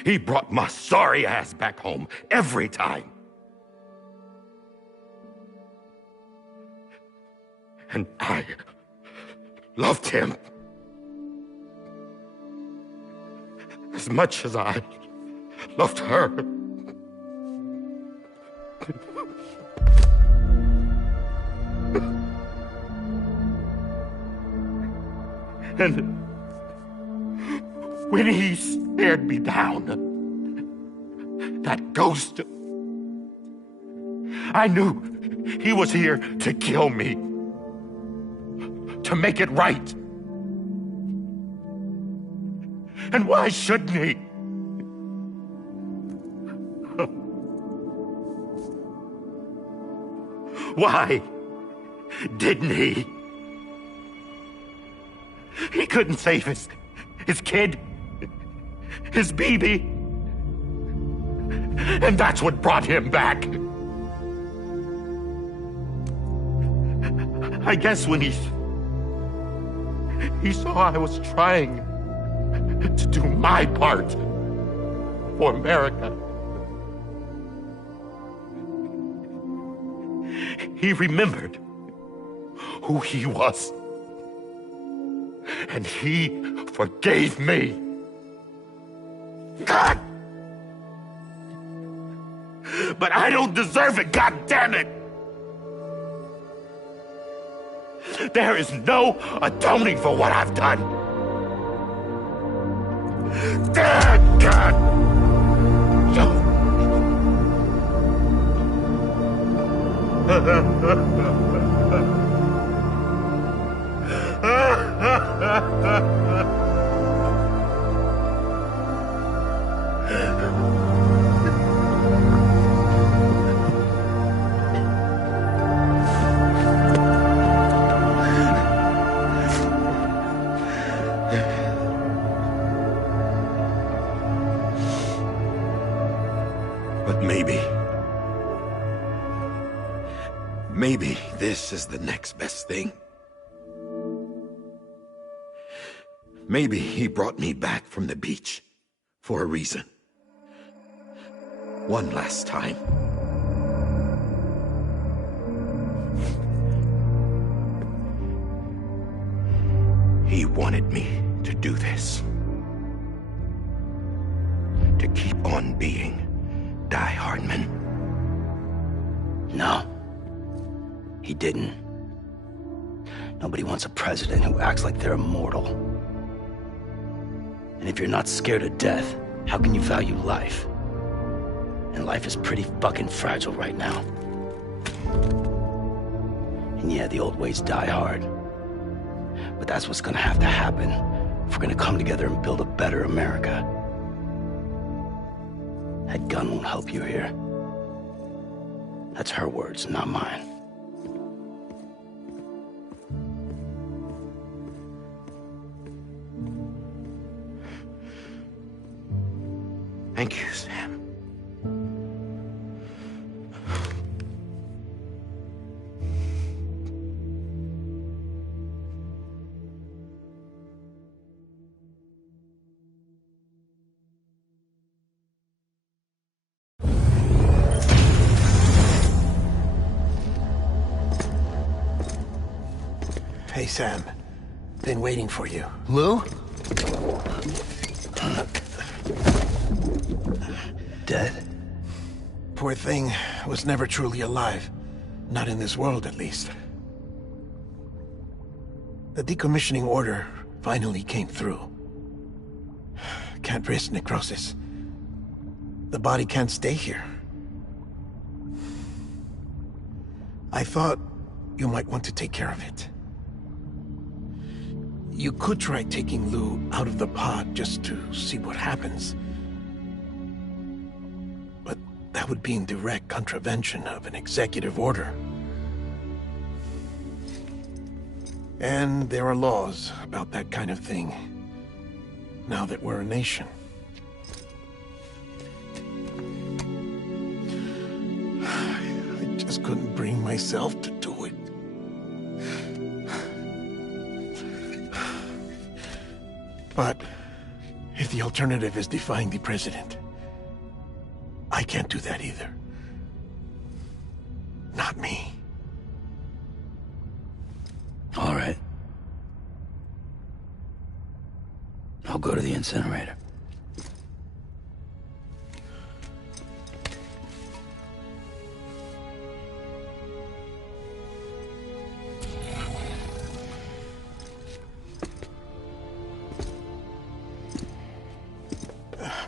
He brought my sorry ass back home every time. And I loved him as much as I loved her. And when he stared me down, that ghost, I knew he was here to kill me, to make it right. And why shouldn't he? Why didn't he? He couldn't save his kid, his baby. And that's what brought him back. I guess when he saw I was trying to do my part for America, he remembered who he was. And he forgave me. God! But I don't deserve it, God damn it! There is no atoning for what I've done. God! But maybe this is the next best thing. Maybe he brought me back from the beach for a reason. One last time. He wanted me to do this. To keep on being Die Hardman. No. He didn't. Nobody wants a president who acts like they're immortal. And if you're not scared of death, how can you value life? And life is pretty fucking fragile right now. And yeah, the old ways die hard. But that's what's gonna have to happen if we're gonna come together and build a better America. That gun won't help you here. That's her words, not mine. Thank you, Sam. Hey, Sam. Been waiting for you. Lou? Dead? Poor thing was never truly alive. Not in this world, at least. The decommissioning order finally came through. Can't risk necrosis. The body can't stay here. I thought you might want to take care of it. You could try taking Lou out of the pod just to see what happens. But that would be in direct contravention of an executive order. And there are laws about that kind of thing, now that we're a nation. just couldn't bring myself to do it. But if the alternative is defying the president, I can't do that either. Not me. All right. I'll go to the incinerator.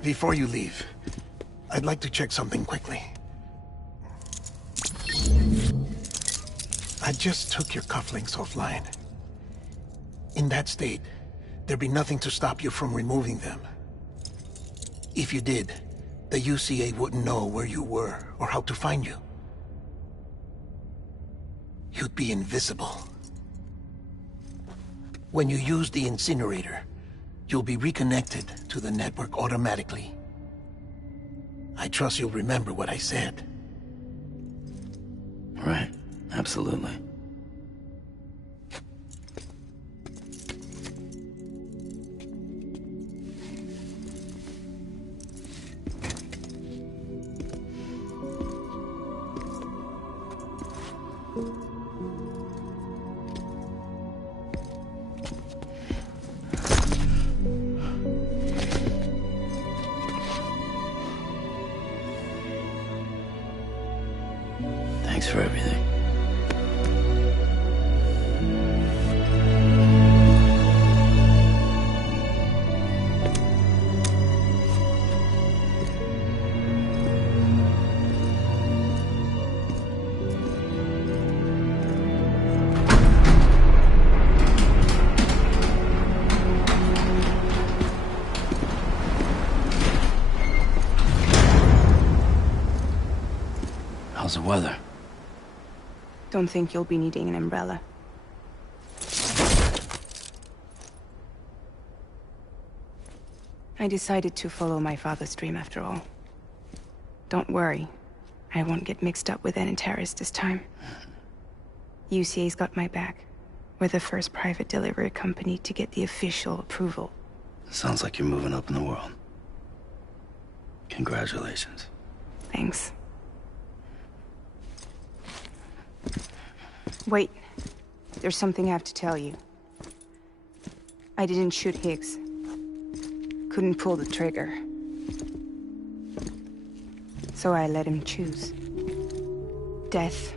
Before you leave, I'd like to check something quickly. I just took your cufflinks offline. In that state, there'd be nothing to stop you from removing them. If you did, the UCA wouldn't know where you were or how to find you. You'd be invisible. When you use the incinerator, you'll be reconnected to the network automatically. I trust you'll remember what I said. Right. Absolutely. Thanks for everything. How's the weather? Don't think you'll be needing an umbrella. I decided to follow my father's dream after all. Don't worry. I won't get mixed up with any terrorists this time. UCA's got my back. We're the first private delivery company to get the official approval. Sounds like you're moving up in the world. Congratulations. Thanks. Wait. There's something I have to tell you. I didn't shoot Higgs. Couldn't pull the trigger. So I let him choose. Death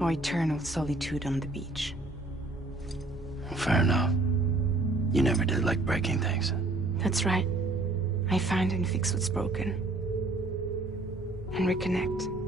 or eternal solitude on the beach. Fair enough. You never did like breaking things. That's right. I find and fix what's broken. And reconnect.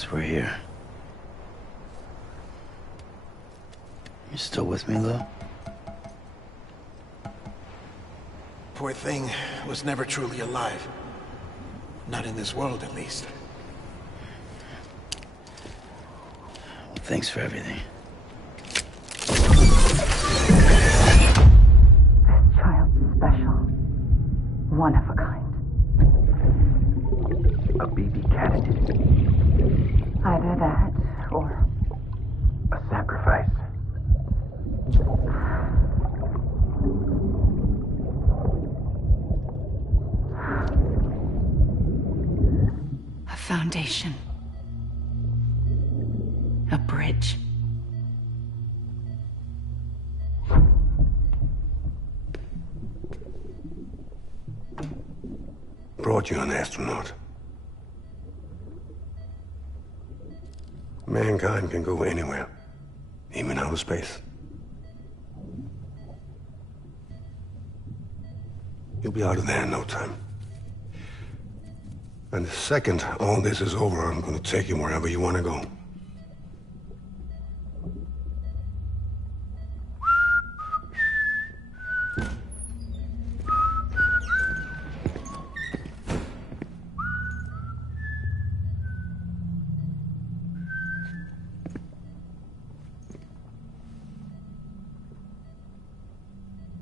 guess we're here. You still with me, Lou? Poor thing was never truly alive. Not in this world, at least. Well, thanks for everything. This child's special. One of a kind. A BB candidate. Either that, or... a sacrifice. A foundation. A bridge. Brought you an astronaut. Mankind can go anywhere, even outer space. You'll be out of there in no time. And the second all this is over, I'm gonna take you wherever you want to go.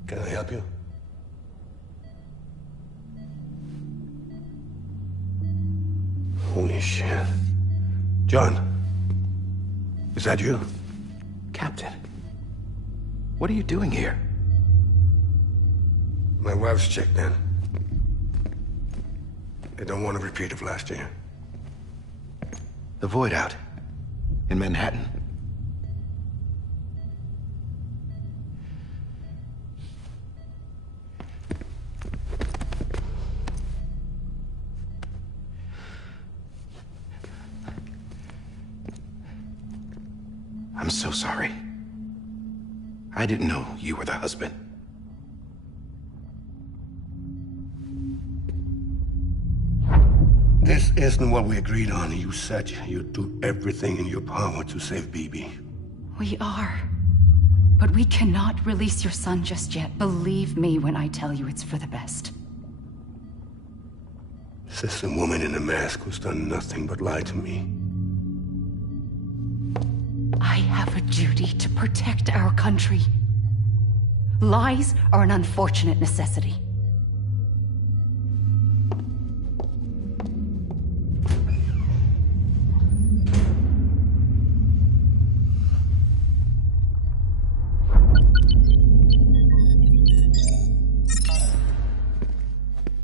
Can I help you? Holy shit. John, is that you? Captain, what are you doing here? My wife's checked in. They don't want a repeat of last year. The Void Out in Manhattan. I'm so sorry. I didn't know you were the husband. This isn't what we agreed on. You said you'd do everything in your power to save BB. We are. But we cannot release your son just yet. Believe me when I tell you it's for the best. This is a woman in a mask who's done nothing but lie to me. I have a duty to protect our country. Lies are an unfortunate necessity.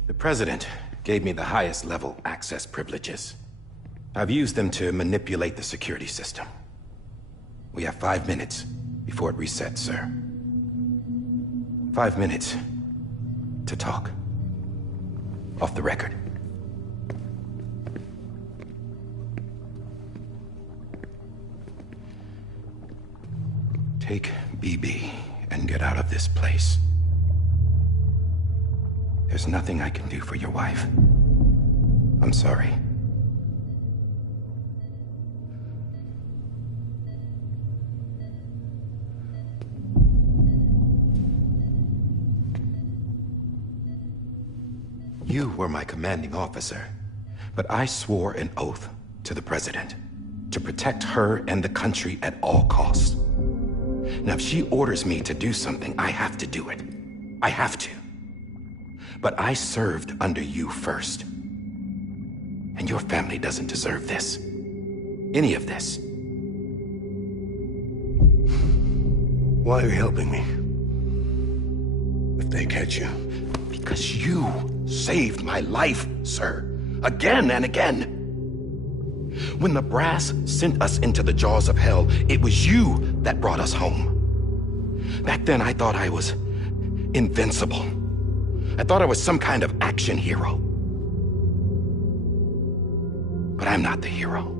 The President gave me the highest level access privileges. I've used them to manipulate the security system. We have 5 minutes before it resets, sir. 5 minutes to talk. Off the record. Take BB and get out of this place. There's nothing I can do for your wife. I'm sorry. You were my commanding officer, but I swore an oath to the President to protect her and the country at all costs. Now, if she orders me to do something, I have to do it. I have to. But I served under you first. And your family doesn't deserve this. Any of this. Why are you helping me? If they catch you. Because you saved my life, sir. Again and again. When the brass sent us into the jaws of hell, it was you that brought us home. Back then, I thought I was invincible. I thought I was some kind of action hero. But I'm not the hero.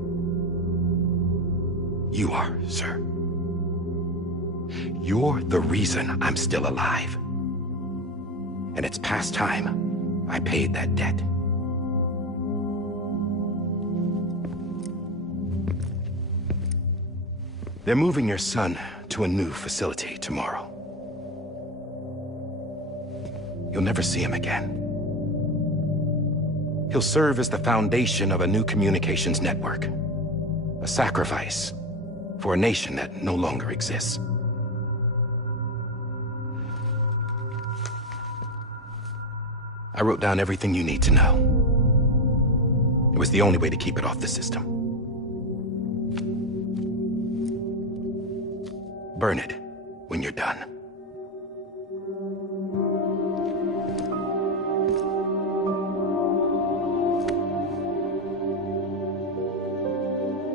You are, sir. You're the reason I'm still alive. And it's past time I paid that debt. They're moving your son to a new facility tomorrow. You'll never see him again. He'll serve as the foundation of a new communications network. A sacrifice for a nation that no longer exists. I wrote down everything you need to know. It was the only way to keep it off the system. Burn it when you're done.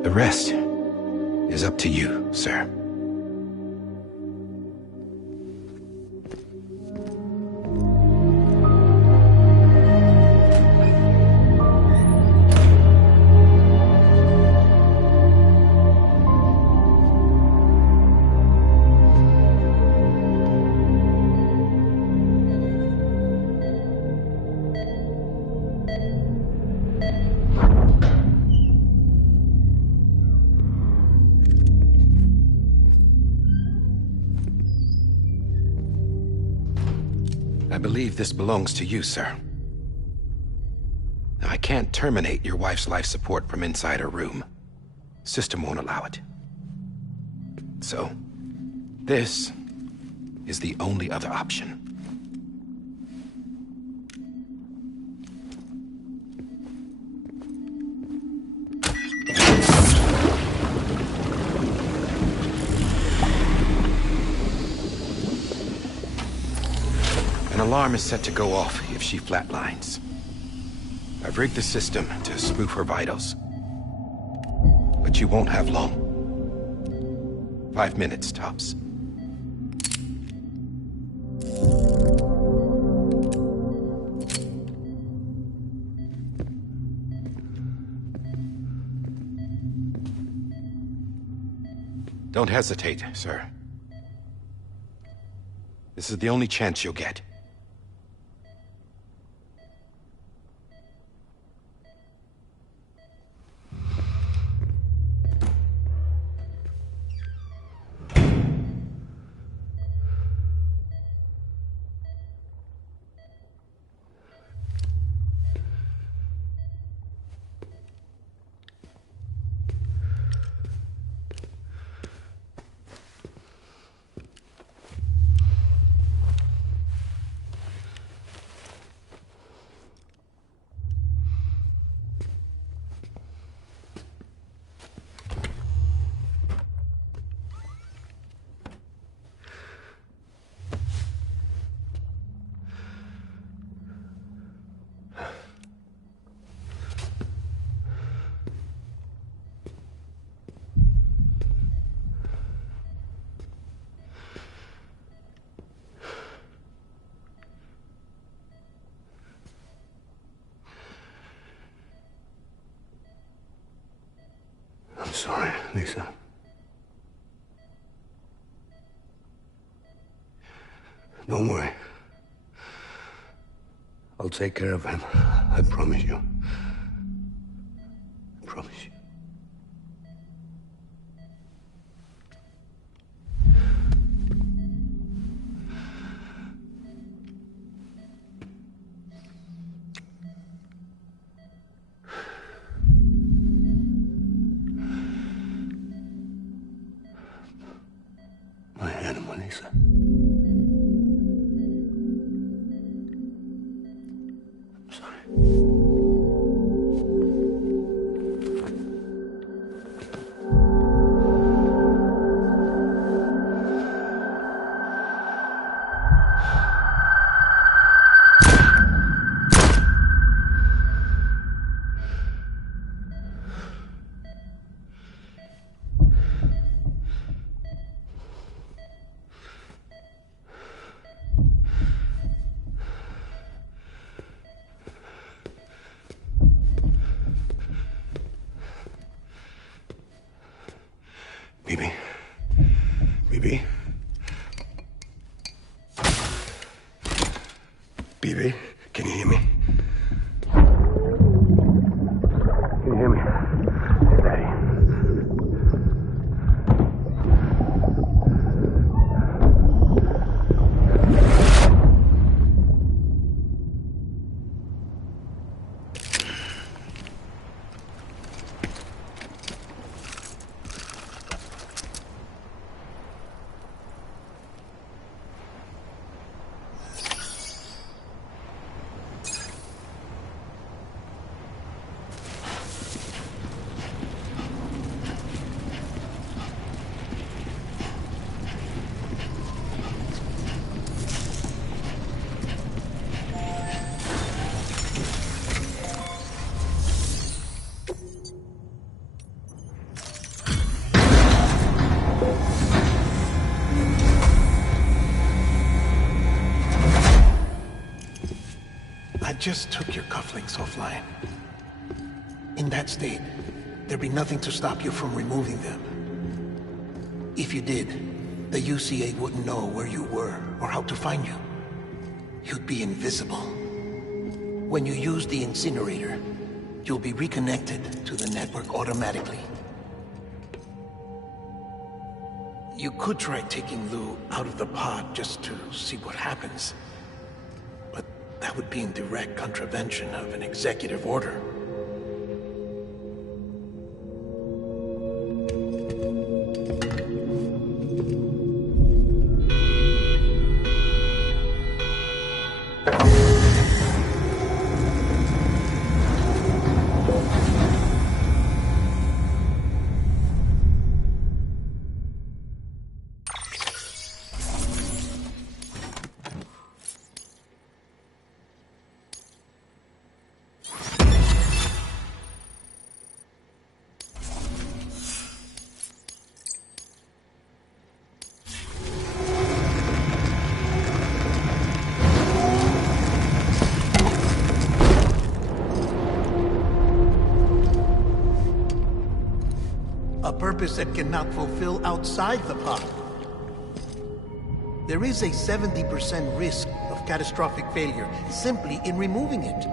The rest is up to you, sir. I believe this belongs to you, sir. Now, I can't terminate your wife's life support from inside her room. System won't allow it. So, this is the only other option. An alarm is set to go off if she flatlines. I've rigged the system to spoof her vitals. But you won't have long. 5 minutes, tops. Don't hesitate, sir. This is the only chance you'll get. I'm sorry, Lisa. Don't worry. I'll take care of him. I promise you. I promise you. My animal, Lisa. I'm sorry. Bibi? Bibi? Bibi, can you hear me? Can you hear me? It's Daddy. I just took your cufflinks offline. In that state, there'd be nothing to stop you from removing them. If you did, the UCA wouldn't know where you were or how to find you. You'd be invisible. When you use the incinerator, you'll be reconnected to the network automatically. You could try taking Lou out of the pod just to see what happens. But that would be in direct contravention of an executive order. A purpose that cannot fulfill outside the pod. There is a 70% risk of catastrophic failure simply in removing it.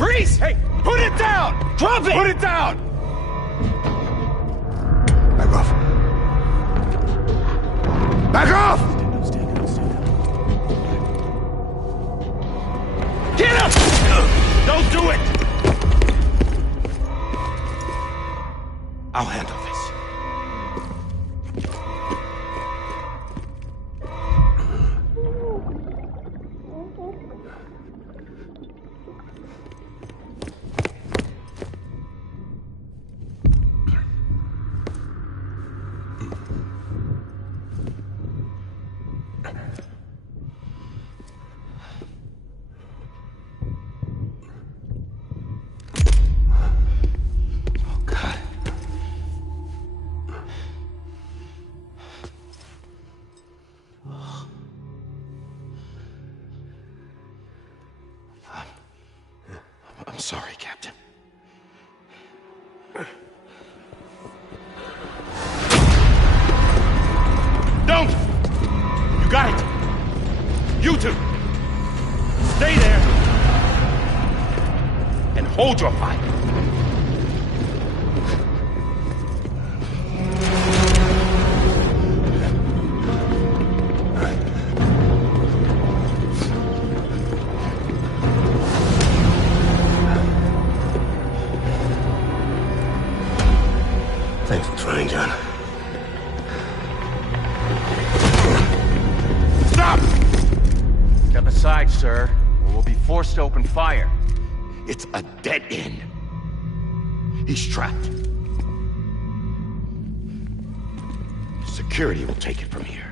Freeze! Hey, put it down! Drop it! Put it down! Back off. Back off! Get up! Don't do it! I'll handle this. I'm sorry, Captain. Don't! You got it! You two! Stay there! And hold your fire. Thanks for trying, John. Stop! Step aside, sir, or we'll be forced to open fire. It's a dead end. He's trapped. Security will take it from here.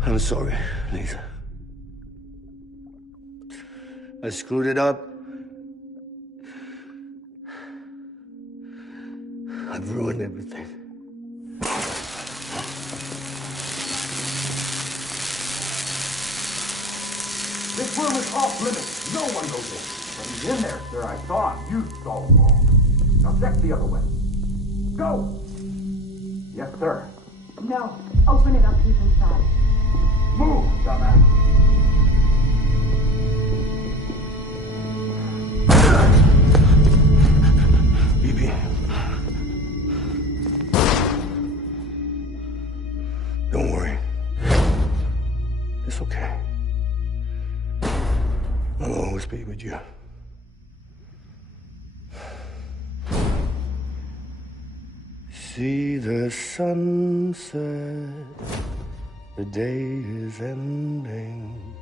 I'm sorry, Lisa. I screwed it up. I've ruined everything. This room is off limits. No one goes in. When he's in there, sir, I saw him. You saw him wrong. Now check the other way. Go! Yes, sir. No. Open it up. He's inside. Move, dumbass. Bibi. Don't worry. It's okay. I'll always be with you. See the sunset. The day is ending.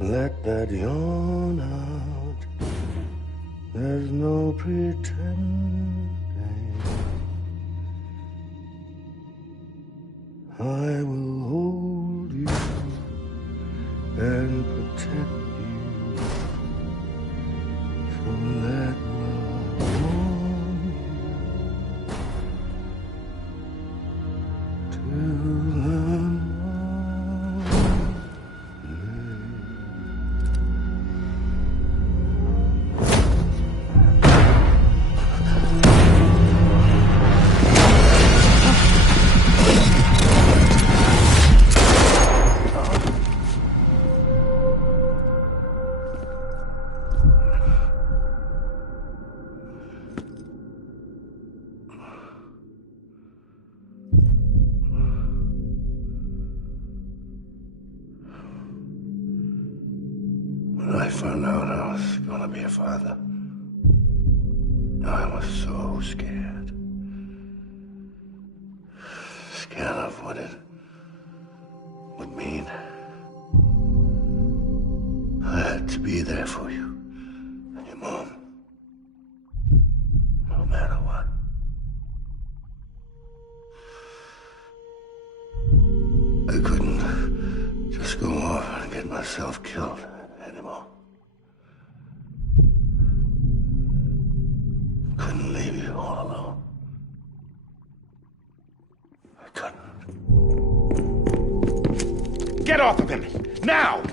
Let that yawn out. There's no pretending. I will hold you and protect you. So let love warm you to the When I found out I was gonna be a father, I was so scared. Scared of what it would mean. I had to be there for you and your mom, no matter what. I couldn't just go off and get myself killed Get off of him! Now!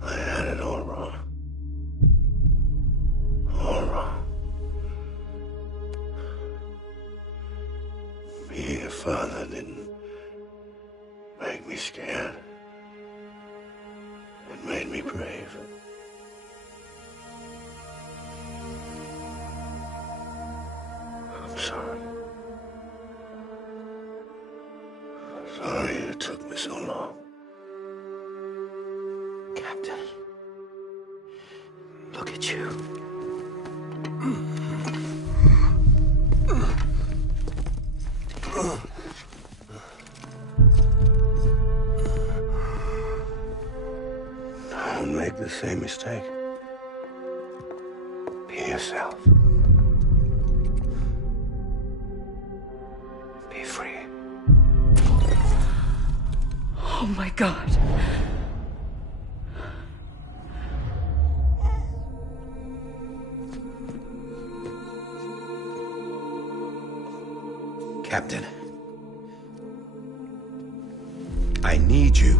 I had it all wrong. All wrong. Being a father didn't make me scared. It made me brave. I'm sorry. Sorry it took me so long. Captain, look at you. Don't make the same mistake. Be yourself. Be free. Oh my God. Captain, I need you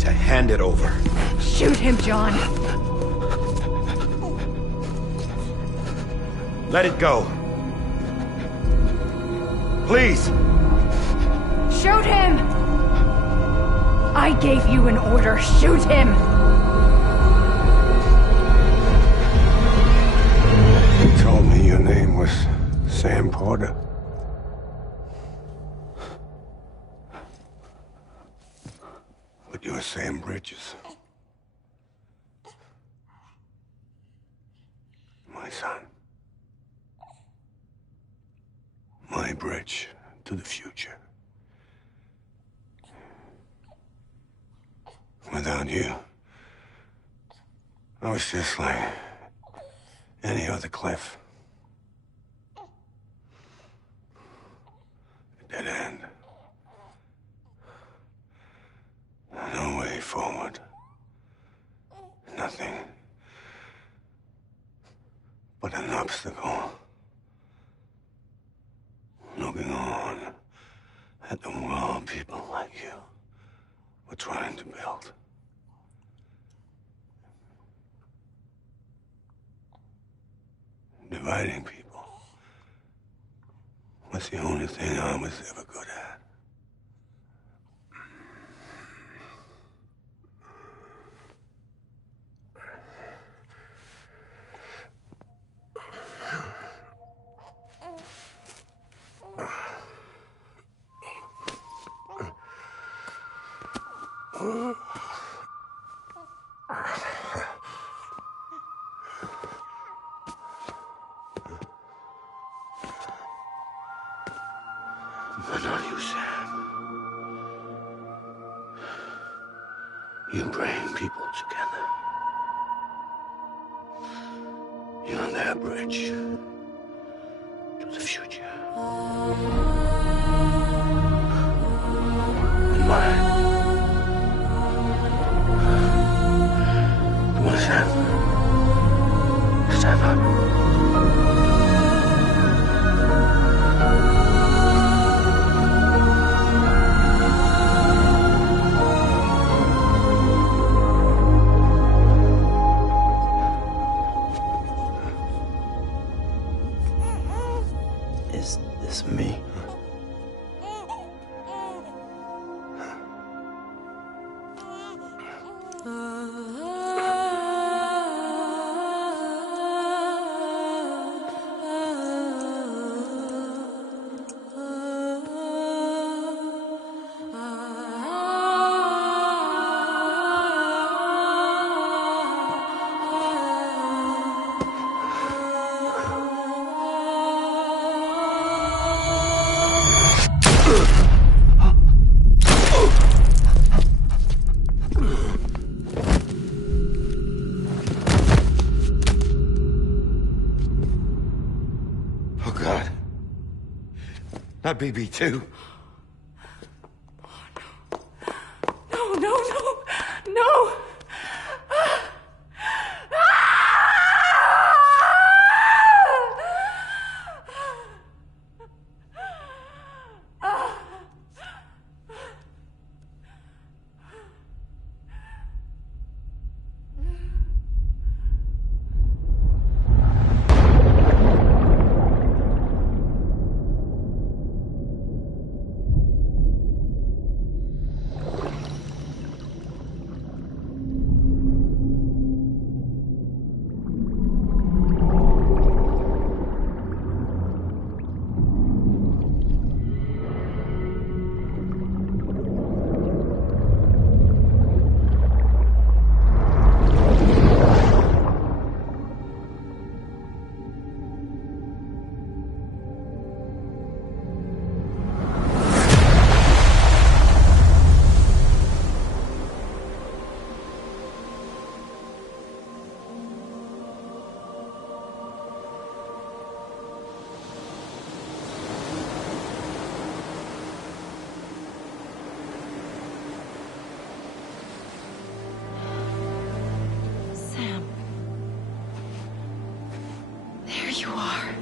to hand it over. Shoot him, John. Let it go. Please. Shoot him! I gave you an order. Shoot him! You told me your name was Sam Porter. But you're Sam Bridges. My son. My bridge to the future. Without you, I was just like any other Cliff. A dead end. No way forward. Nothing but an obstacle. Looking on at the world people like you were trying to build. Dividing people was the only thing I was ever good at. But not you, Sam. You bring people together. You're their bridge to the future. And mine. Come on, Sam. Stand up. Is this me? Oh, God. Not BB2. No, no, no, no! you are.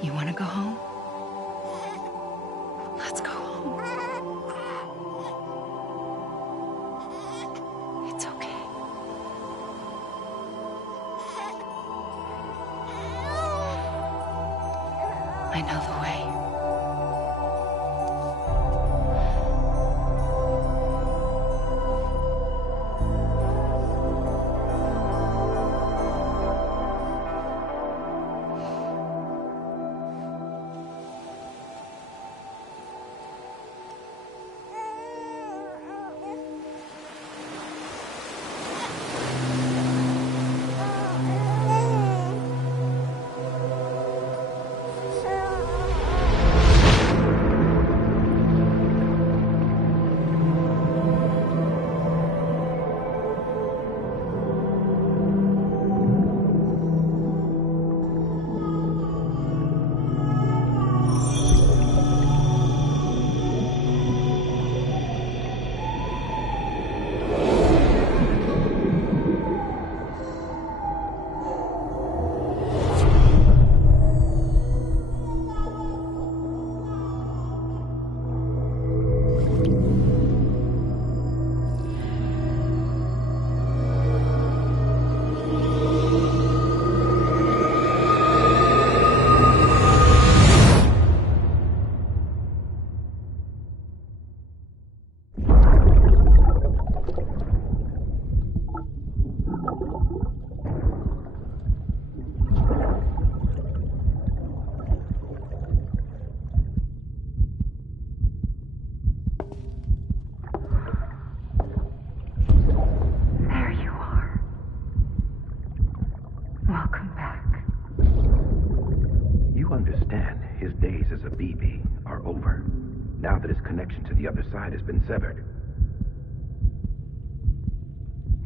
You want to go home? Let's go home. It's okay. I know the way. Now that his connection to the other side has been severed.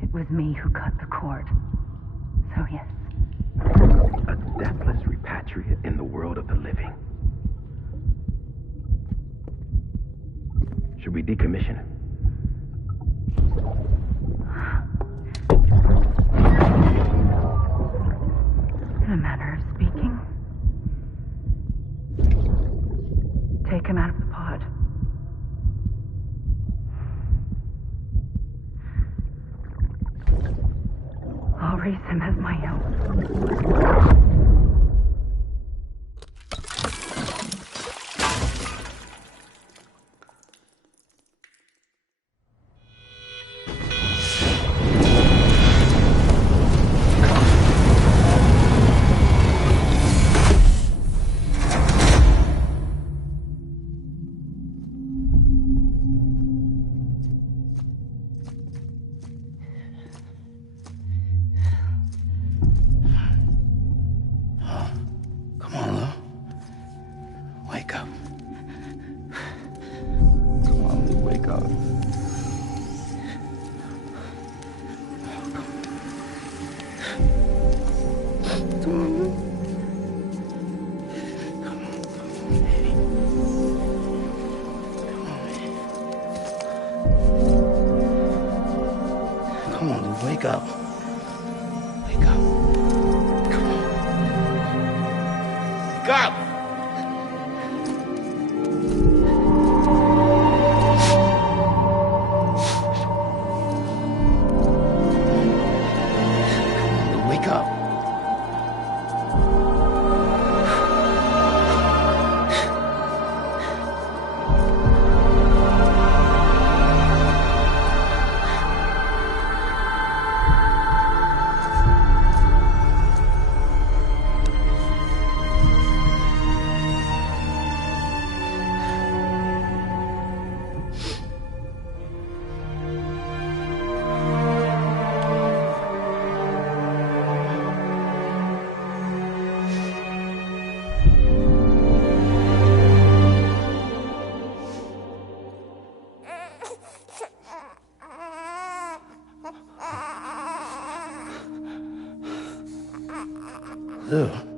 It was me who cut the cord. So yes. A deathless repatriate in the world of the living. Should we decommission him? In a manner of speaking. Take him out of the pod. I'll raise him as my own. Wake up. Wake up. Come on. Wake up! Wake up. Ew.